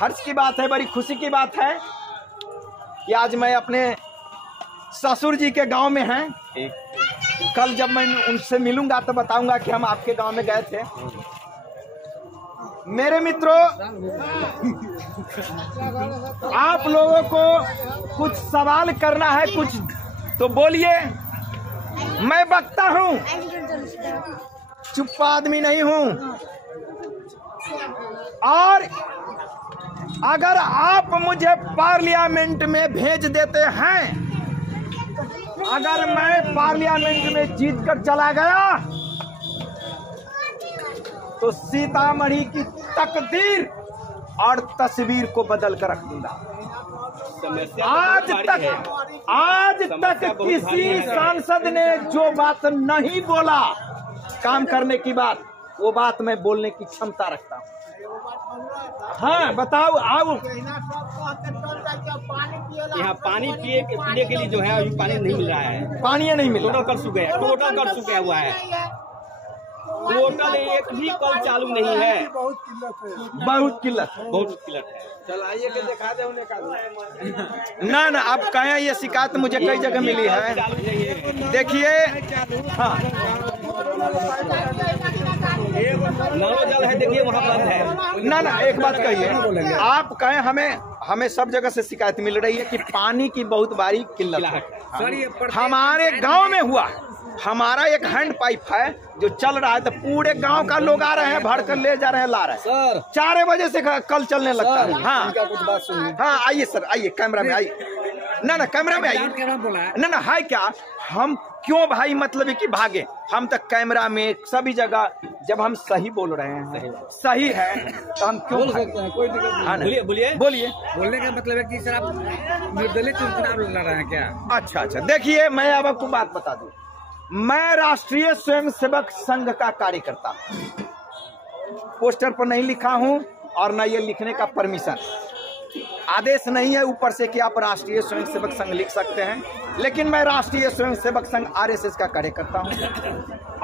हर्ष की बात है, बड़ी खुशी की बात है कि आज मैं अपने ससुर जी के गांव में हैं। कल जब मैं उनसे मिलूंगा तो बताऊंगा कि हम आपके गांव में गए थे। मेरे मित्रों, आप लोगों को कुछ सवाल करना है, कुछ तो बोलिए। मैं बकता हूं, चुप आदमी नहीं हूं। और अगर आप मुझे पार्लियामेंट में भेज देते हैं, अगर मैं पार्लियामेंट में जीत कर चला गया तो सीतामढ़ी की तकदीर और तस्वीर को बदल कर रख दूंगा। आज तक किसी सांसद ने जो बात नहीं बोला काम करने की बात, वो बात मैं बोलने की क्षमता रखता हूँ। हाँ बताओ, आओ। यहाँ पानी पीने के लिए जो है अभी पानी नहीं मिल रहा है। पानी नहीं मिल रहा, टोटल कर चुका हुआ है। टोटल एक भी कल चालू नहीं है। बहुत किल्लत है। चलाइए के दिखा दे उन्हें का। ना आप कहें, ये शिकायत मुझे कई जगह मिली है। देखिए, हाँ, नलो जल है, देखिए वहाँ बंद है। ना एक बात कहिए, आप कहें हमें सब जगह से शिकायत मिल रही है कि पानी की बहुत बड़ी किल्लत है। हमारे गांव में हुआ, हमारा एक हैंड पाइप है जो चल रहा है, तो पूरे गांव का लोग आ रहे हैं, भर कर ले जा रहे हैं, ला रहे हैं सर। 4 बजे से कल चलने लगता है। हाँ कुछ बात सुनिए। हाँ, आइए सर, आइए कैमरा में आइए। ना कैमरा में आइए। ना है क्या, हम क्यों भाई मतलब कि भागे? हम तक कैमरा में सभी जगह जब हम सही बोल रहे हैं, सही है, तो हम क्यों बोल सकते हैं, कोई दिक्कत नहीं। बोलिए। बोलने का मतलब है कि सर आप निर्दलीय चुनाव लड़ रहे हैं क्या? अच्छा, देखिए, मैं अब आपको बात बता दूं। मैं राष्ट्रीय स्वयंसेवक संघ का कार्यकर्ता हूं। पोस्टर पर नहीं लिखा हूं और न ये लिखने का परमिशन, आदेश नहीं है ऊपर से कि आप राष्ट्रीय स्वयंसेवक संघ लिख सकते हैं, लेकिन मैं राष्ट्रीय स्वयंसेवक संघ RSS का कार्यकर्ता हूं।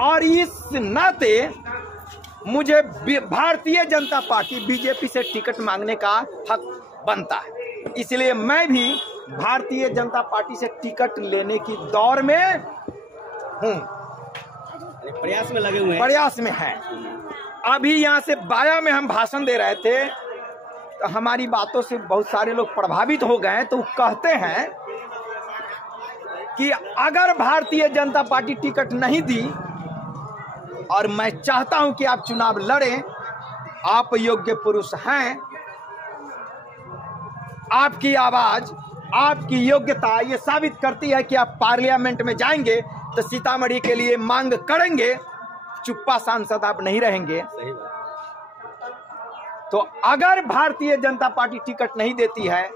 और इस नाते मुझे भारतीय जनता पार्टी BJP से टिकट मांगने का हक बनता है। इसलिए मैं भी भारतीय जनता पार्टी से टिकट लेने की दौड़ में हूं, प्रयास में लगे हुए हैं। प्रयास में है। अभी यहाँ से बाया में हम भाषण दे रहे थे, तो हमारी बातों से बहुत सारे लोग प्रभावित हो गए। तो कहते हैं कि अगर भारतीय जनता पार्टी टिकट नहीं दी, और मैं चाहता हूं कि आप चुनाव लड़ें, आप योग्य पुरुष हैं, आपकी आवाज, आपकी योग्यता ये साबित करती है कि आप पार्लियामेंट में जाएंगे तो सीतामढ़ी के लिए मांग करेंगे, चुप्पा सांसद आप नहीं रहेंगे। सही बात। तो अगर भारतीय जनता पार्टी टिकट नहीं देती है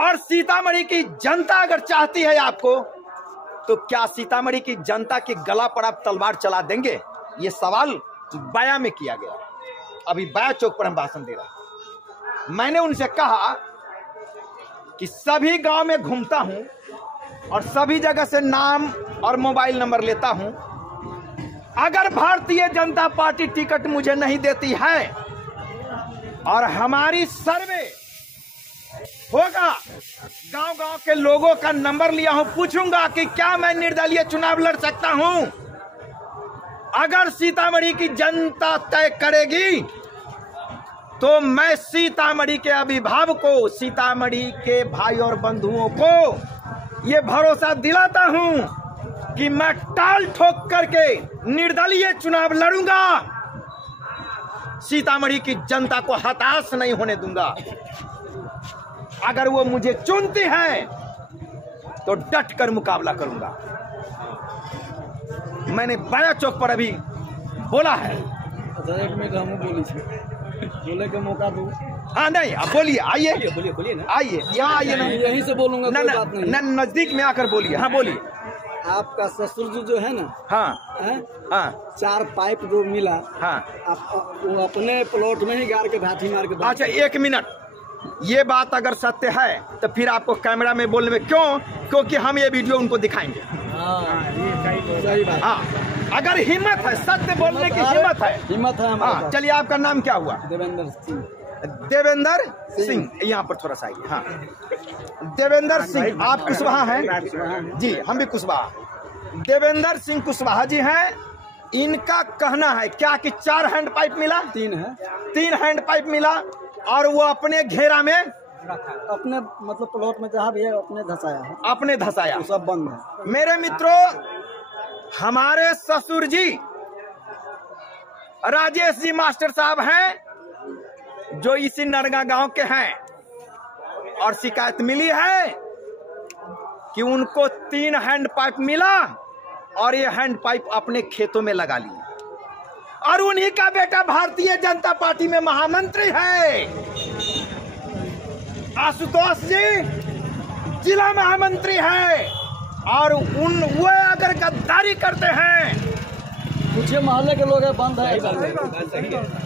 और सीतामढ़ी की जनता अगर चाहती है आपको, तो क्या सीतामढ़ी की जनता के गला पर आप तलवार चला देंगे? ये सवाल बाया में किया गया। अभी बाया चौक पर हम भाषण दे रहे हैं। मैंने उनसे कहा कि सभी गांव में घूमता हूं और सभी जगह से नाम और मोबाइल नंबर लेता हूं। अगर भारतीय जनता पार्टी टिकट मुझे नहीं देती है और हमारी सर्वे होगा, गांव-गांव के लोगों का नंबर लिया हूं, पूछूंगा कि क्या मैं निर्दलीय चुनाव लड़ सकता हूं। अगर सीतामढ़ी की जनता तय करेगी तो मैं सीतामढ़ी के अभिभावकों, सीतामढ़ी के भाई और बंधुओं को ये भरोसा दिलाता हूं कि मैं टाल ठोक करके निर्दलीय चुनाव लड़ूंगा, सीतामढ़ी की जनता को हताश नहीं होने दूंगा। अगर वो मुझे चुनती है तो डट कर मुकाबला करूंगा। मैंने बाया चौक पर अभी बोला है। एक मिनट हम बोले के मौका दो। हाँ नहीं, अब बोलिए, आइए बोलिए ना। आइए, यहाँ आइए ना, यहीं से बोलूंगा, कोई बात नहीं। नजदीक में आकर बोलिए। हाँ बोलिए। आपका ससुर जी जो है ना, हाँ है? हाँ 4 पाइप जो मिला, हाँ। वो अपने प्लॉट में ही गाड़ के भाठी मार के। अच्छा 1 मिनट, ये बात अगर सत्य है तो फिर आपको कैमरा में बोलने में क्यों? क्योंकि हम ये वीडियो उनको दिखाएंगे। सही बात। हाँ, अगर हिम्मत है, सत्य बोलने की हिम्मत है। हिम्मत है हमारे हाँ पास। चलिए, आपका नाम क्या हुआ? देवेंद्र सिंह। देवेंद्र सिंह, यहाँ पर थोड़ा सा आइए। हाँ देवेंद्र सिंह, आप कुशवाहा हैं? जी हम भी कुशवाहा। देवेंद्र सिंह कुशवाहा जी हैं। इनका कहना है क्या कि 4 हैंड पाइप मिला? 3 है। 3 हैंड पाइप मिला और वो अपने घेरा में, अपने मतलब प्लॉट में जहाँ भी है अपने धसाया है, अपने धसाया। वो सब बंद है। मेरे मित्रों, हमारे ससुर जी राजेश जी मास्टर साहब हैं, जो इसी नरगा गांव के हैं, और शिकायत मिली है कि उनको 3 हैंड पाइप मिला और ये हैंड पाइप अपने खेतों में लगा लिए। और उन्हीं का बेटा भारतीय जनता पार्टी में महामंत्री है, आशुतोष जी जिला महामंत्री है। और वो अगर गद्दारी करते हैं, कुछ मोहल्ले के लोग बंद है,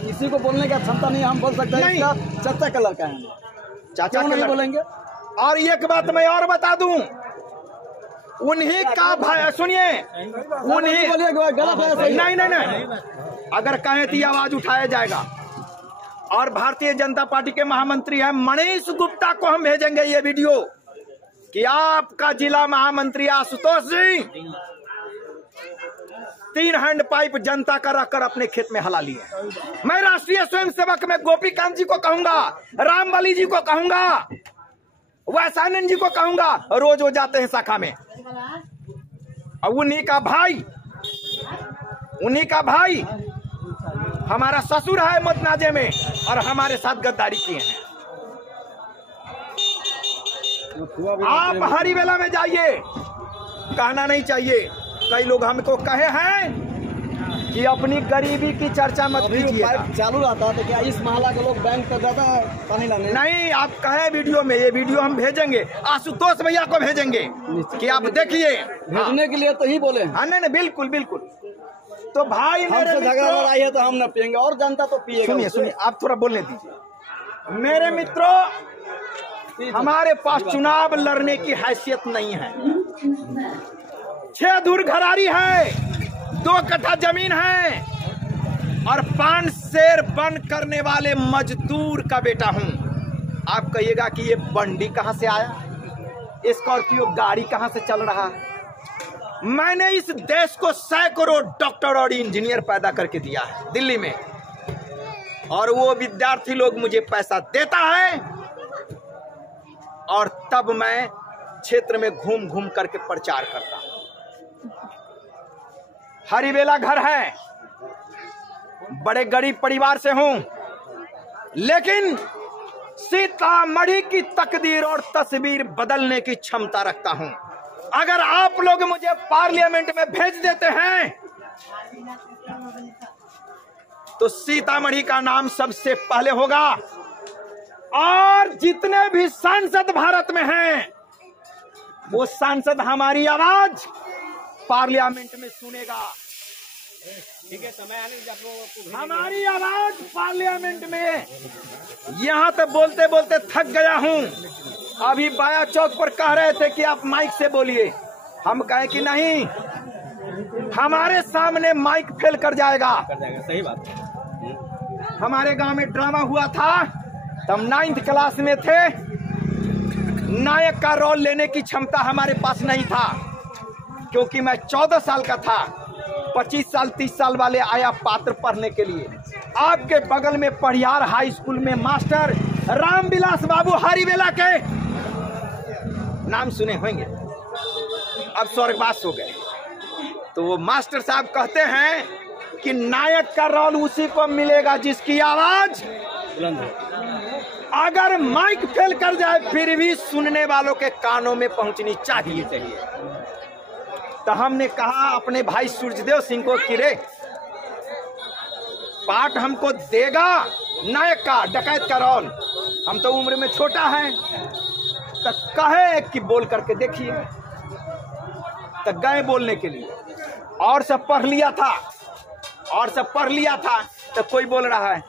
किसी को बोलने का क्षमता नहीं। हम बोल सकते हैं इसका चाचा का लड़का है, चाचा नहीं बोलेंगे। और एक बात मैं और बता दूं, उन्हीं का भाई, सुनिए, उन्हीं गलत है। नहीं, अगर कहें तो आवाज उठाया जाएगा। और भारतीय जनता पार्टी के महामंत्री हैं मनीष गुप्ता को हम भेजेंगे ये वीडियो कि आपका जिला महामंत्री आशुतोष जी 3 हैंड पाइप जनता का रखकर अपने खेत में हला लिए। मैं राष्ट्रीय स्वयंसेवक में गोपीकांत जी को कहूंगा, रामबली जी को कहूंगा, वैशानंद जी को कहूंगा, रोज वो जाते हैं शाखा में। और उन्हीं का भाई हमारा ससुर है मतनाजे में और हमारे साथ गद्दारी किए हैं। आप हरिवेला में जाइए, कहना नहीं चाहिए। कई लोग हमको कहे हैं कि अपनी गरीबी की चर्चा मत कीजिए। पाइप चालू रहता तो क्या इस मोहल्ला के लोग बैंक तक जाता है पानी लाने? नहीं, आप कहें वीडियो में, ये वीडियो हम भेजेंगे, आशुतोष भैया को भेजेंगे कि आप देखिए। भेजने के लिए तो ही बोले। हाँ नहीं, बिल्कुल बिल्कुल। तो भाई हमसे झगड़ा लड़ाई है तो हम न पियेंगे और जनता तो पिएगा। सुनिए, आप थोड़ा बोलने दीजिए। मेरे मित्रों, हमारे पास चुनाव लड़ने की हैसियत नहीं है। 6 धुर घरारी है, 2 कट्ठा जमीन है और 5 शेर बन करने वाले मजदूर का बेटा हूं। आप कहिएगा कि ये बंडी कहां से आया, स्कॉर्पियो गाड़ी कहां से चल रहा है? मैंने इस देश को सैकड़ों डॉक्टर और इंजीनियर पैदा करके दिया है दिल्ली में, और वो विद्यार्थी लोग मुझे पैसा देता है और तब मैं क्षेत्र में घूम घूम करके प्रचार करता हूं। हरिवेला घर है, बड़े गरीब परिवार से हूं, लेकिन सीतामढ़ी की तकदीर और तस्वीर बदलने की क्षमता रखता हूं। अगर आप लोग मुझे पार्लियामेंट में भेज देते हैं तो सीतामढ़ी का नाम सबसे पहले होगा, और जितने भी सांसद भारत में हैं वो सांसद हमारी आवाज पार्लियामेंट में सुनेगा। ठीक है, समय आने दीजिए, आप लोग हमारी आवाज पार्लियामेंट में। यहाँ तो बोलते बोलते थक गया हूँ। अभी बाया चौक पर कह रहे थे कि आप माइक से बोलिए, हम कहे कि नहीं, हमारे सामने माइक फेल कर जाएगा। सही बात है। हमारे गांव में ड्रामा हुआ था, तब 9th क्लास में थे। नायक का रोल लेने की क्षमता हमारे पास नहीं था, क्योंकि मैं 14 साल का था। 25 साल 30 साल वाले आया पात्र पढ़ने के लिए। आपके बगल में परिहार हाई स्कूल में मास्टर रामविलास बाबू हरिवेला के नाम सुने होंगे, अब स्वर्गवास हो गए। तो वो मास्टर साहब कहते हैं कि नायक का रोल उसी को मिलेगा जिसकी आवाज बुलंद है। अगर माइक फेल कर जाए फिर भी सुनने वालों के कानों में पहुंचनी चाहिए। तो हमने कहा अपने भाई सूर्यदेव सिंह को कि रे पाठ हमको देगा नायक का, डकैत का रोल, हम तो उम्र में छोटा है, तो कहे कि बोल करके देखिए। तो गए बोलने के लिए, और सब पढ़ लिया था, तो कोई बोल रहा है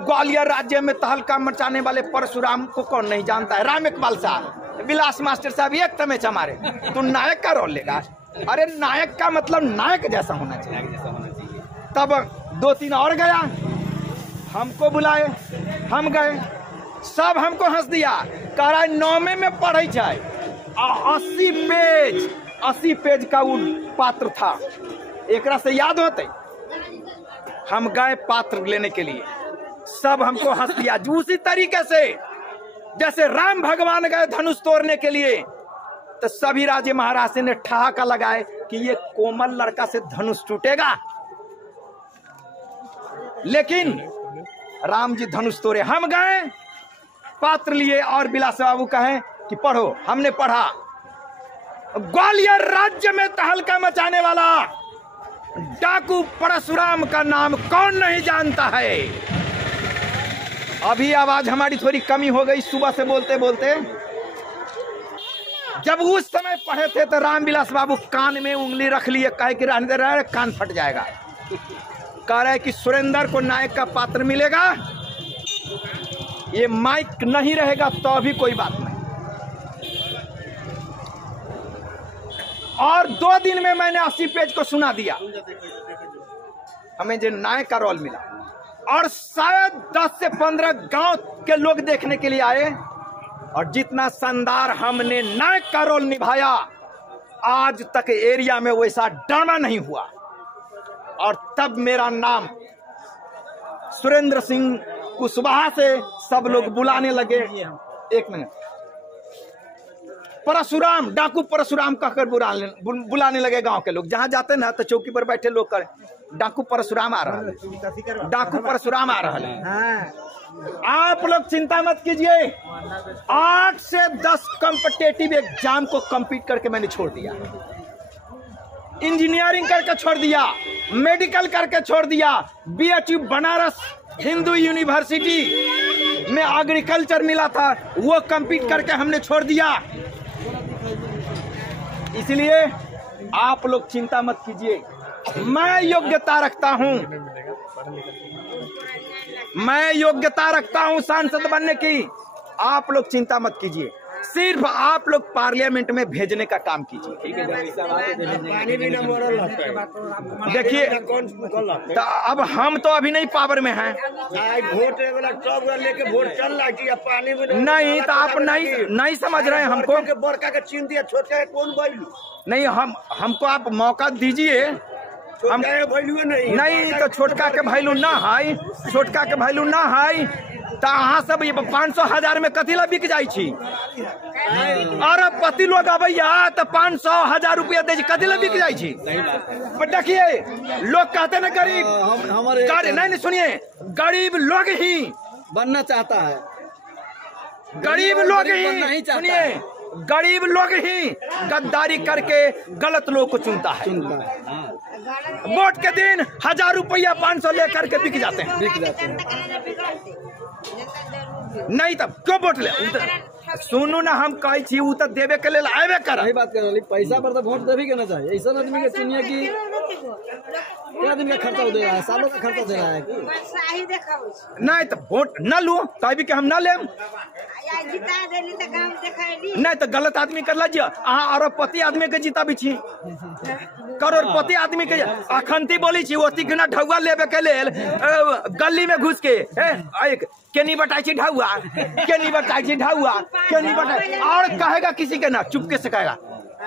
ग्वालियर राज्य में तहलका मचाने वाले परशुराम को कौन नहीं जानता है, राम इकबाल साहब, विलास मास्टर साहब एक तमेचा मारे, तू नायक का रोल लेगा। अरे नायक का मतलब नायक जैसा होना चाहिए। तब 2-3 और गया, हमको बुलाए, हम गए, सब हमको हंस दिया, कह रहा है 9वीं में पढ़े जाए, 80 पेज का वो पात्र था, एकरा से याद होते। हम गए पात्र लेने के लिए, सब हमको हंस दिया। उसी तरीके से जैसे राम भगवान गए धनुष तोड़ने के लिए, तो सभी राजे महाराजे ने ठहाका लगाए कि ये कोमल लड़का से धनुष टूटेगा, लेकिन राम जी धनुष तोड़े। हम गए पात्र लिए और बिलास बाबू कहे कि पढ़ो, हमने पढ़ा। ग्वालियर राज्य में तहलका मचाने वाला डाकू परशुराम का नाम कौन नहीं जानता है। अभी आवाज हमारी थोड़ी कमी हो गई सुबह से बोलते बोलते। जब उस समय पढ़े थे तो रामविलास बाबू कान में उंगली रख लिए, कहे कि रहने दे रहे, कान फट जाएगा। कह रहे कि सुरेंद्र को नायक का पात्र मिलेगा, ये माइक नहीं रहेगा तो अभी कोई बात नहीं। और 2 दिन में मैंने 80 पेज को सुना दिया, हमें जो नायक का रोल मिला। और शायद 10 से 15 गांव के लोग देखने के लिए आए, और जितना शानदार हमने नायक का रोल निभाया, आज तक एरिया में वैसा ड्रामा नहीं हुआ। और तब मेरा नाम सुरेंद्र सिंह कुशवाहा से सब लोग बुलाने लगे। 1 मिनट, परशुराम, डाकू परशुराम कहकर बुलाने लगे गांव के लोग। जहां जाते ना तो चौकी पर बैठे लोग करें, डाकू परशुराम आ रहा है, डाकू परशुराम आ रहा है। आप लोग चिंता मत कीजिए, 8 से 10 कॉम्पिटिटिव एग्जाम को कंप्लीट करके मैंने छोड़ दिया, इंजीनियरिंग करके छोड़ दिया, मेडिकल करके छोड़ दिया, BHU बनारस हिंदू यूनिवर्सिटी में एग्रीकल्चर मिला था, वो कंप्लीट करके हमने छोड़ दिया। इसलिए आप लोग चिंता मत कीजिए, मैं योग्यता रखता हूं सांसद बनने की। आप लोग चिंता मत कीजिए, सिर्फ आप लोग पार्लियामेंट में भेजने का काम कीजिए। देखिए, तो अब हम तो अभी नहीं पावर में हैं, वोट लेके वोट चल रहा है, पानी नहीं तो आप नहीं समझ रहे हैं हमको। बड़का के चीन दिया, छोटे कौन बैलू नहीं, हमको आप मौका दीजिए। हम नहीं तो छोटका के भैलू ना है, छोटका के भैलू ना है, तो अहाँ सब 500,000 में कथी ला बिक जाई छी। अरे पति लोग अबैया तो 500,000 रुपया दे, कथी ला बिक जाई छी। देखिए, लोग कहते ना गरीब, नहीं सुनिए, गरीब लोग ही बनना चाहता है, गरीब लोग ही सुनिए, गरीब लोग ही गद्दारी करके गलत लोग को चुनता है। वोट के दिन 1000 रुपया 500 लेकर के बिक जाते हैं। नहीं तब क्यों वोट ले, सुनू ना, हम कही थी उ तो देवे के लिए आवे कर, सही बात कर रही, पैसा पर तो वोट देवी करना चाहिए। ऐसा आदमी के चुनिए कि क्या दिन का खर्चा दे रहा है, सालों का खर्चा दे रहा है कि नहीं तो वोट न लू तभी के हम न ले, नहीं तो गलत आदमी कर लीजिए। अहाँ अरबपति आदमी के जीता भी छी, करोड़पति आदमी के अखंती बोली छी, ओती के ना ढौआ लेवे के लेल गली में घुस के केनी बटाई छी ढौआ, केनी बटाई छी ढौआ, केनी बटाई, और कहेगा किसी के ना, चुपके से कहेगा,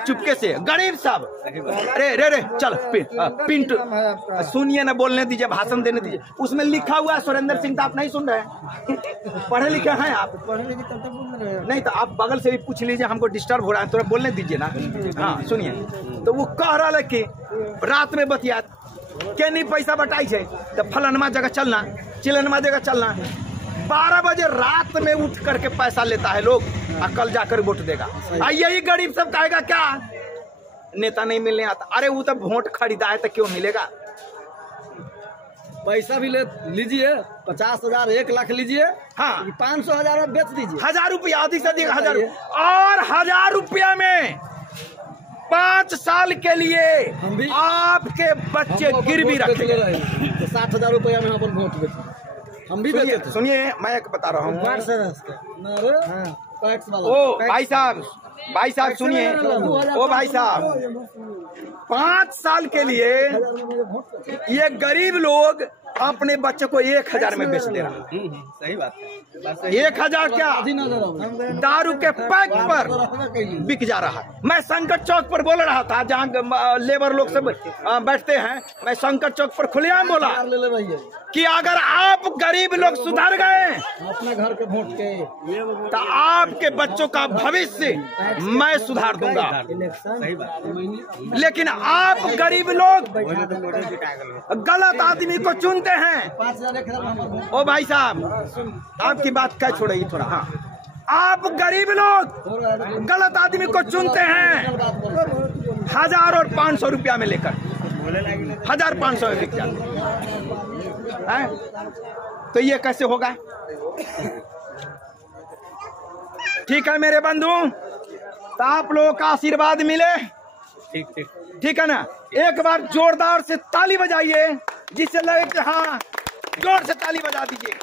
चुपके से। गरीब साहब, रे चल पिंट सुनिए ना, बोलने दीजिए, भाषण देने दीजिए। उसमें लिखा हुआ है सुरेंद्र सिंह, तो आप नहीं सुन रहे हैं, पढ़े लिखे हैं आप, नहीं तो आप बगल से भी पूछ लीजिए, हमको डिस्टर्ब हो रहा है, थोड़ा बोलने दीजिए ना। हाँ सुनिए, तो वो कह रहा है कि रात में बतिया के नहीं पैसा बटाई है, तो फलानमा जगह चलना, चिलनमा देगा चलना है। 12 बजे रात में उठ करके पैसा लेता है लोग और कल जाकर वोट देगा। यही गरीब सब कहेगा क्या नेता नहीं मिलने आता। अरे वो तो वोट खरीदा है तो क्यों मिलेगा। पैसा भी ले लीजिए, 50,000 1 लाख लीजिए, हाँ 500,000 बेच दीजिए। 1000 रुपया अधिक से अधिक 1000 और 1000 रुपया में 5 साल के लिए हम भी आपके बच्चे गिरवी रखेंगे। तो 60,000 रुपया में अपन वोट बेचे हम भी बेचे थे। सुनिए मैं एक बता रहा हूँ। टैक्स वाला ओ भाई साहब सुनिए, ओ भाई साहब 5 साल के लिए ये गरीब लोग अपने बच्चे को 1000 में बेच दे रहा है। सही बात है। 1000 क्या दारू के पैक पर बिक जा रहा है। मैं संकट चौक पर बोल रहा था जहाँ लेबर लोग सब बैठते हैं। मैं संकट चौक पर खुलेआम बोला कि अगर आप गरीब लोग सुधर गए अपने घर के वोट के तो आपके बच्चों का भविष्य मैं सुधार दूंगा। सही बात। लेकिन आप गरीब लोग गलत आदमी को चुनते हैं। 5,000 1 लाख। ओ भाई साहब आपकी बात क्या छोड़ेगी थोड़ा। हाँ आप गरीब लोग गलत आदमी को चुनते हैं 1000 और 500 रुपया में लेकर 1500 में बिक जाता है। तो ये कैसे होगा। ठीक है मेरे बंधु, तो आप लोगों का आशीर्वाद मिले। ठीक है ना। एक बार जोरदार से ताली बजाइए जिससे लगे कि हाँ जोर से ताली बजा दीजिए।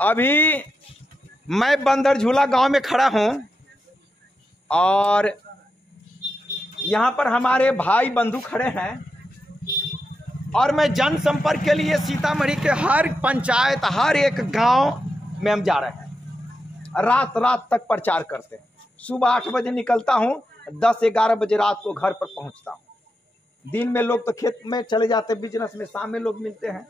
अभी मैं बंदर झूला गांव में खड़ा हूं और यहाँ पर हमारे भाई बंधु खड़े हैं और मैं जनसंपर्क के लिए सीतामढ़ी के हर पंचायत हर एक गांव में हम जा रहे हैं। रात रात तक प्रचार करते हैं। सुबह 8 बजे निकलता हूं, 10-11 बजे रात को घर पर पहुंचता हूं। दिन में लोग तो खेत में चले जाते हैं बिजनेस में, शाम में लोग मिलते हैं।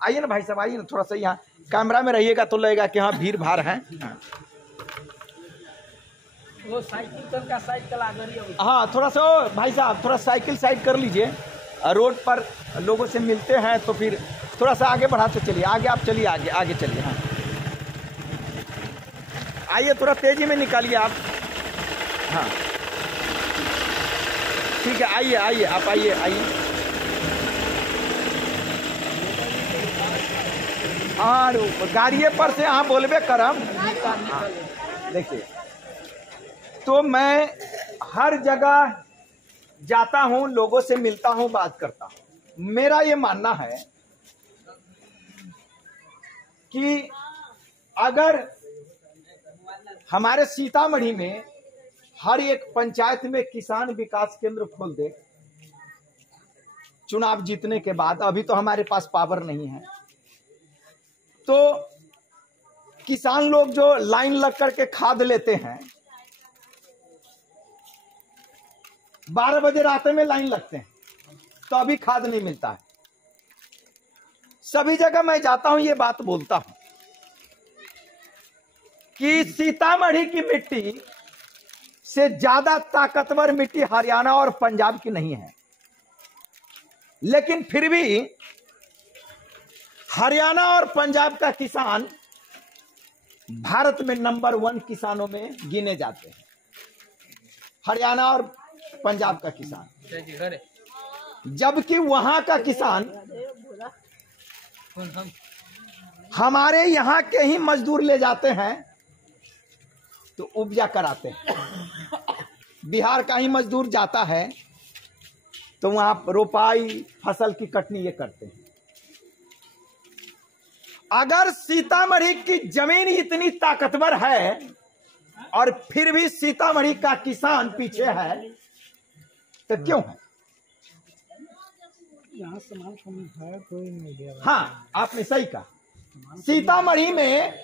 आइए ना भाई साहब, आइए ना थोड़ा सा यहाँ कैमरा में रहिएगा तो लगेगा कि हाँ भीड़ भाड़ है। वो साइकिल का साइड चला करिए। हाँ थोड़ा सा भाई साहब थोड़ा साइकिल साइड कर लीजिए। रोड पर लोगों से मिलते हैं तो फिर थोड़ा सा आगे बढ़ाते चलिए। आगे आप चलिए, आगे आगे चलिए। हाँ आइए थोड़ा तेजी में निकालिए आप। हाँ ठीक है, आइए आइए आप आइए आइए। और गाड़िए पर से हाँ बोलबे करम। हाँ देखिए, तो मैं हर जगह जाता हूं, लोगों से मिलता हूं, बात करता हूं। मेरा ये मानना है कि अगर हमारे सीतामढ़ी में हर एक पंचायत में किसान विकास केंद्र खोल दे चुनाव जीतने के बाद, अभी तो हमारे पास पावर नहीं है, तो किसान लोग जो लाइन लग करके खाद लेते हैं 12 बजे रात में लाइन लगते हैं तो अभी खाद नहीं मिलता है। सभी जगह मैं जाता हूं ये बात बोलता हूं कि सीतामढ़ी की मिट्टी से ज्यादा ताकतवर मिट्टी हरियाणा और पंजाब की नहीं है। लेकिन फिर भी हरियाणा और पंजाब का किसान भारत में नंबर 1 किसानों में गिने जाते हैं। हरियाणा और पंजाब का किसान, जबकि वहां का किसान हमारे यहाँ के ही मजदूर ले जाते हैं तो उपजा कराते हैं। बिहार का ही मजदूर जाता है तो वहां रोपाई फसल की कटनी ये करते हैं। अगर सीतामढ़ी की जमीन इतनी ताकतवर है और फिर भी सीतामढ़ी का किसान पीछे है तो क्यों है? यहाँ सामान कमी है, कोई नहीं दे रहा। हाँ आपने सही कहा। सीतामढ़ी में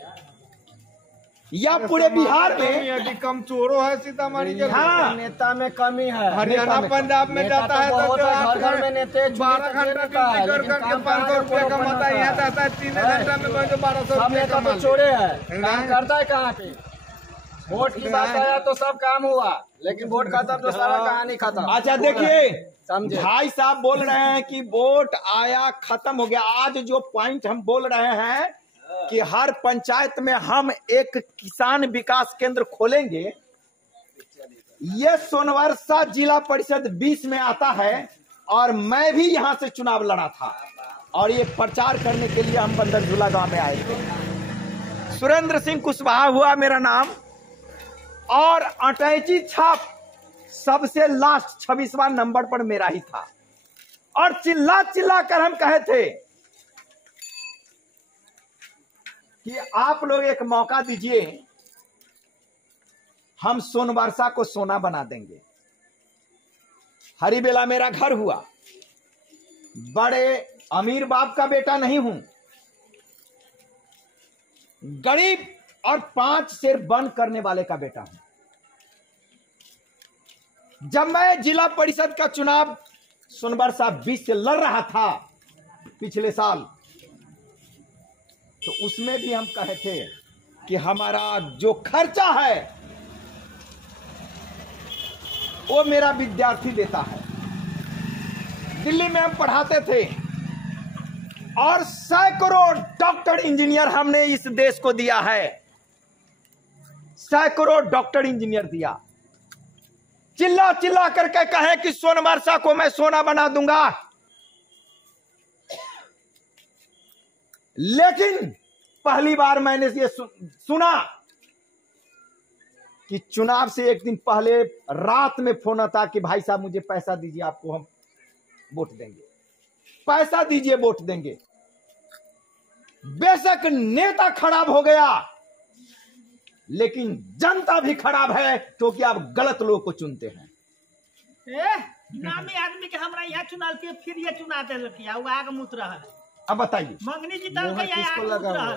या पूरे बिहार में कम चोरों है सीतामढ़ी के। हाँ नेता में कमी है। हरियाणा पंजाब में जाता है तो घर घर में नेता 12 घंटा ड्यूटी कर करके 500 रुपया कमाता है। यहाँ जाता है 3 घंटा में 1200 सब रुपया नेता तो कमा चोरे है। काम करता है कहाँ पे? वोट की बात आया तो सब काम हुआ, लेकिन वोट खत्म तो सारा कहानी खत्म। अच्छा देखिए, समझे? भाई साहब बोल रहे हैं कि वोट आया खत्म हो गया। आज जो पॉइंट हम बोल रहे हैं कि हर पंचायत में हम एक किसान विकास केंद्र खोलेंगे। ये सोनवर्षा जिला परिषद 20 में आता है और मैं भी यहां से चुनाव लड़ा था और ये प्रचार करने के लिए हम बंदरझूला गांव में आए थे। सुरेंद्र सिंह कुशवाहा हुआ मेरा नाम और अटैची छाप सबसे लास्ट 26वां नंबर पर मेरा ही था और चिल्ला चिल्ला कर हम कहे थे कि आप लोग एक मौका दीजिए, हम सोनवर्षा को सोना बना देंगे। हरिबेला मेरा घर हुआ, बड़े अमीर बाप का बेटा नहीं हूं, गरीब और 5 शेर बंद करने वाले का बेटा हूं। जब मैं जिला परिषद का चुनाव सोनवर्षा 20 से लड़ रहा था पिछले साल, तो उसमें भी हम कहे थे कि हमारा जो खर्चा है वो मेरा विद्यार्थी देता है। दिल्ली में हम पढ़ाते थे और सैकड़ों डॉक्टर इंजीनियर हमने इस देश को दिया है, सैकड़ों डॉक्टर इंजीनियर दिया। चिल्ला चिल्ला करके कहे कि सोनवर्षा को मैं सोना बना दूंगा, लेकिन पहली बार मैंने ये सुना कि चुनाव से एक दिन पहले रात में फोन आता कि भाई साहब मुझे पैसा दीजिए, आपको हम वोट देंगे, पैसा दीजिए वोट देंगे। बेशक नेता खराब हो गया, लेकिन जनता भी खराब है क्योंकि आप गलत लोग को चुनते हैं। नामी आदमी के हमरा यहाँ चुनाव के फिर ये चुना दे वो आग मुत रहा है। अब बताइए, मंगनी जीतल के आग मुत रहा है।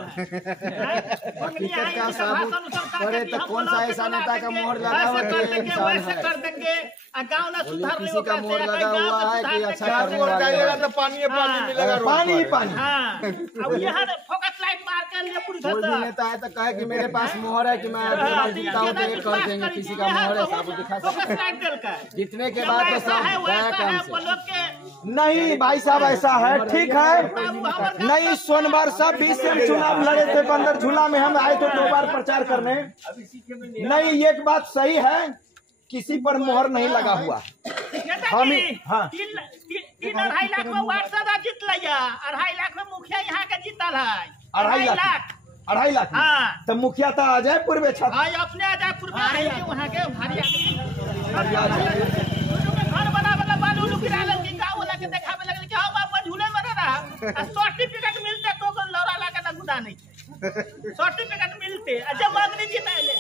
मंगनी का साबुत करे तो कौन सा ऐसा नेता का मोहर लगा हुआ है? वैसे कर देंगे, गाँव ना सुधार किसी का मोहर लगा हुआ है कि अच्छा करने वाला तो पानी पानी मिलेगा, पानी ही पानी। हाँ, अब यहाँ फोकस लाइट मार के लिए पूरी कोई भी नेता है तो कहे कि मेरे पास मोहर है कि मैं जीतता हूँ तो ये कर देंगे। किसी का मोहर है साबुत दिखा फोकस लाइट दिल का जीतने के बाद तो सब गया काम से। नहीं भाई साहब, ऐसा है, ठीक है। नहीं, सोनवर्षा 20 से हम चुनाव लड़े थे, बंदरझूला में हम आए थे 2 बार प्रचार करने। नहीं, एक बात सही है, किसी पर मोहर नहीं लगा हुआ। हम हाँ 3-2.5 लाख में वार्ड सभा जीत लिया, 2.5 लाख में मुखिया यहाँ के जीतल है। 2.5 लाख 2.5 लाख। हाँ, तो मुखिया तो अजयपुर में छा, अपने अजयपुर में आए थे, वहाँ के भारी आदमी घर बना बालू उलू गिरा लगे, गाँव वाला के देखावे लगल कि हाँ बाबा झूले में रहा, सर्टिफिकेट मिलते तो लौरा ला के गुदा नहीं, सर्टिफिकेट मिलते जब मांगनी जीताइले।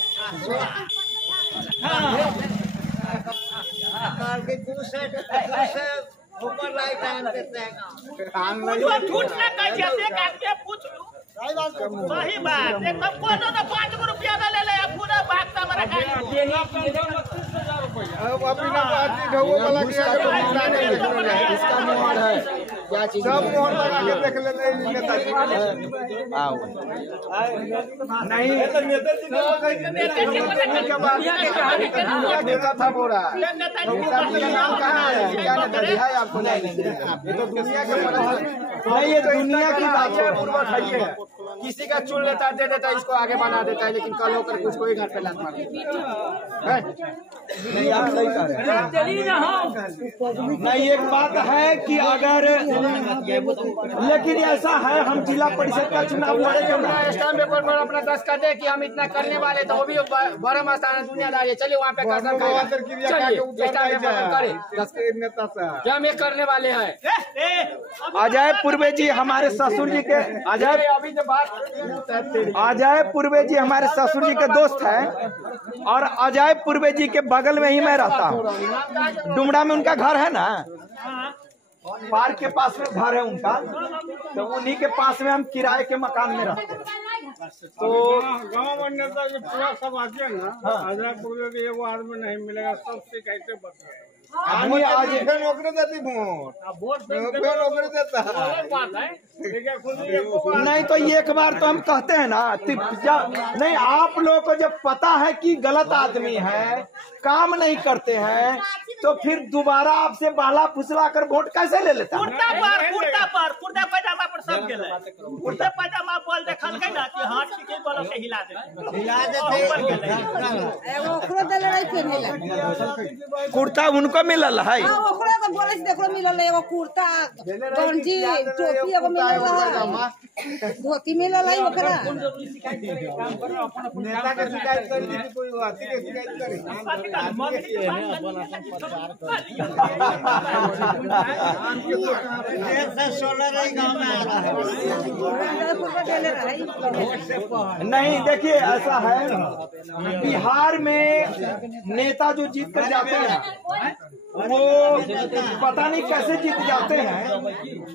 झूठ ना कहिए, पूछ लू सही बात एकदम। कोनो तो 5 रुपया ना ले ले, पूरा बात का मरा इसका मोहर है क्या चीज सब मोहर लगा के देख ले नेताजी। नहीं नेता था बोरा, नाम कहाँ है? क्या नेताजी है आपको? ये तो दुनिया के नहीं, ये दुनिया की बात है। किसी का चुन लेता दे देता, इसको आगे बना देता है, लेकिन कल होकर कुछ कोई घर पे लात मार देता है। नहीं, आप सही कह रहे हैं। नहीं, एक बात है कि अगर, लेकिन ऐसा है, हम जिला परिषद का चुनाव लड़े क्यों ना? स्टाम्प पेपर पर अपना दस्तखत दे कि हम इतना करने वाले, तो वो भी बड़ा मस्तान है, दुनियादारी है। चलिए वहाँ पे नेता से क्या हम ये करने वाले हैं। अजय पूर्वे जी हमारे ससुर जी के, अभी जो बात अजय पूर्वे जी हमारे ससुर जी के दोस्त हैं और अजय पूर्वे जी के बगल में ही मैं रहता हूँ। डुमरा में उनका घर है ना, पार्क के पास में घर है उनका, तो उन्हीं के पास में हम किराए के मकान में रहते हैं। तो गाँव में नेता के पूरा सब आते हैं ना, आजरापुर में भी एगो आदमी नहीं मिलेगा, सब शिकायतें बता आदमी आज नौकरी देती वोट नौकरी देता है। नहीं तो एक बार तो हम कहते हैं ना, नहीं आप लोग को जब पता है कि गलत आदमी है, काम नहीं करते हैं, तो फिर दोबारा आपसे बाला फुसला कर वोट कैसे ले लेता है? कुर्ता पैजामा पर सब गेले। कुर्ता पैजामा बोल देखल के ना कि हाथ के बोलो के हिला दे एगो ओकरो देले रही पेनेला कुर्ता उनको मिलल है। हां ओकरो तो बोले से देखो मिलल एगो कुर्ता गंजी टोपी एगो मिलल है, धोती मिलल है ओकरा। नेता के शिकायत कर दी कोई बात के शिकायत करे नहीं देखिए ऐसा है, बिहार में नेता जो जीत कर जाते हैं वो पता नहीं कैसे जीत जाते हैं।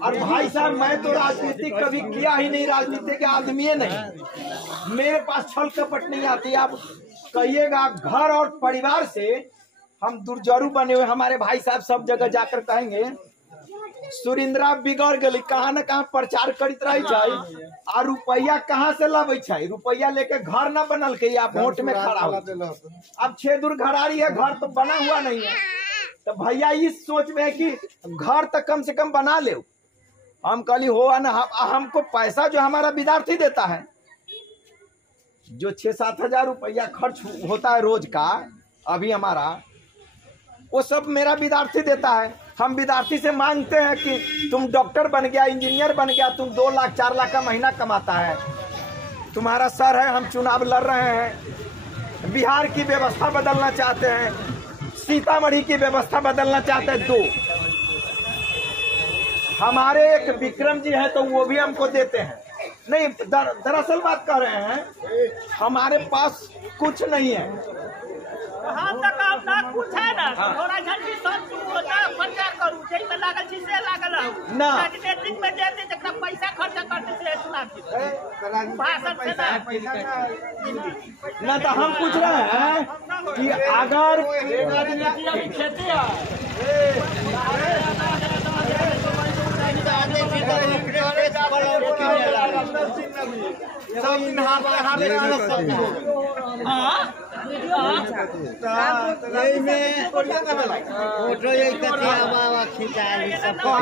और भाई साहब मैं तो राजनीति कभी किया ही नहीं, राजनीति के आदमी नहीं, मेरे पास छल कपट नहीं आती। आप कहिएगा घर और परिवार से हम दुर्जरू बने हुए, हमारे भाई साहब सब जगह जाकर कहेंगे सुरेंद्रा बिगड़ गई, कहाँ न कहाँ प्रचार करते रही और रुपया कहाँ से लावे छे, रुपया लेके घर न बनल के आप वोट में खड़ा हो। अब 6 दूर घरारी है, घर तो बना हुआ नहीं है, तो भैया इस सोच में है कि घर तक कम से कम बना ले। हम कल हो ना, हमको पैसा जो हमारा विद्यार्थी देता है, जो 6-7 हजार रुपया खर्च होता है रोज का, अभी हमारा वो सब मेरा विद्यार्थी देता है। हम विद्यार्थी से मांगते हैं कि तुम डॉक्टर बन गया, इंजीनियर बन गया, तुम 2 लाख 4 लाख का महीना कमाता है, तुम्हारा सर है, हम चुनाव लड़ रहे हैं, बिहार की व्यवस्था बदलना चाहते हैं, सीतामढ़ी की व्यवस्था बदलना चाहते हैं। 2 हमारे एक विक्रम जी हैं तो वो भी हमको देते हैं। नहीं दरअसल बात कर रहे हैं, हमारे पास कुछ नहीं है। हम तक आप ना कुछ है ना, थोड़ा झंडी सब होता प्रचार करू, जेई में लागल छी से लागल ना, राजनीतिक में जेते जकरा पैसा खर्च करते से सुनाती भाषण से ना। तो हम पूछ रहे हैं कि अगर खेती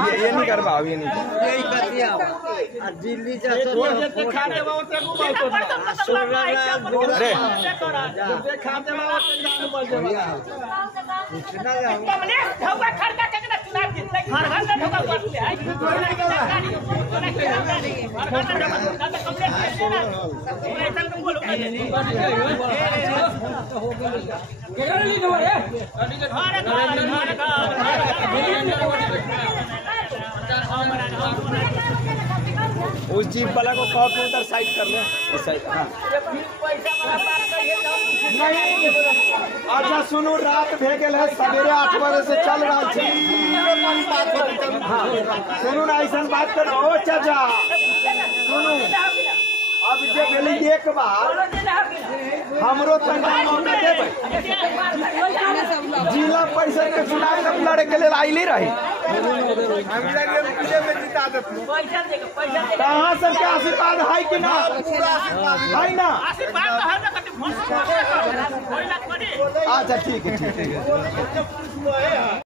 ये नहीं करवा, ये नहीं दिल्ली उस जीप वाला को कहो कि उधर साइड कर ले, इस साइड। हाँ। नहीं अच्छा सुनो, रात भे गए है, सवेरे 8 बजे से चल रहा है। हाँ सुनो ना, ऐसा बात करो ओ चाचा, सुनो अब जे भेले एक बार हमरो तंगा मौका देबै, जिला परिषद के चुनाव में लड़े के लिए आइले रही, कहाँ से क्या आशीर्वाद है कि ना है ना? अच्छा ठीक है, ठीक है।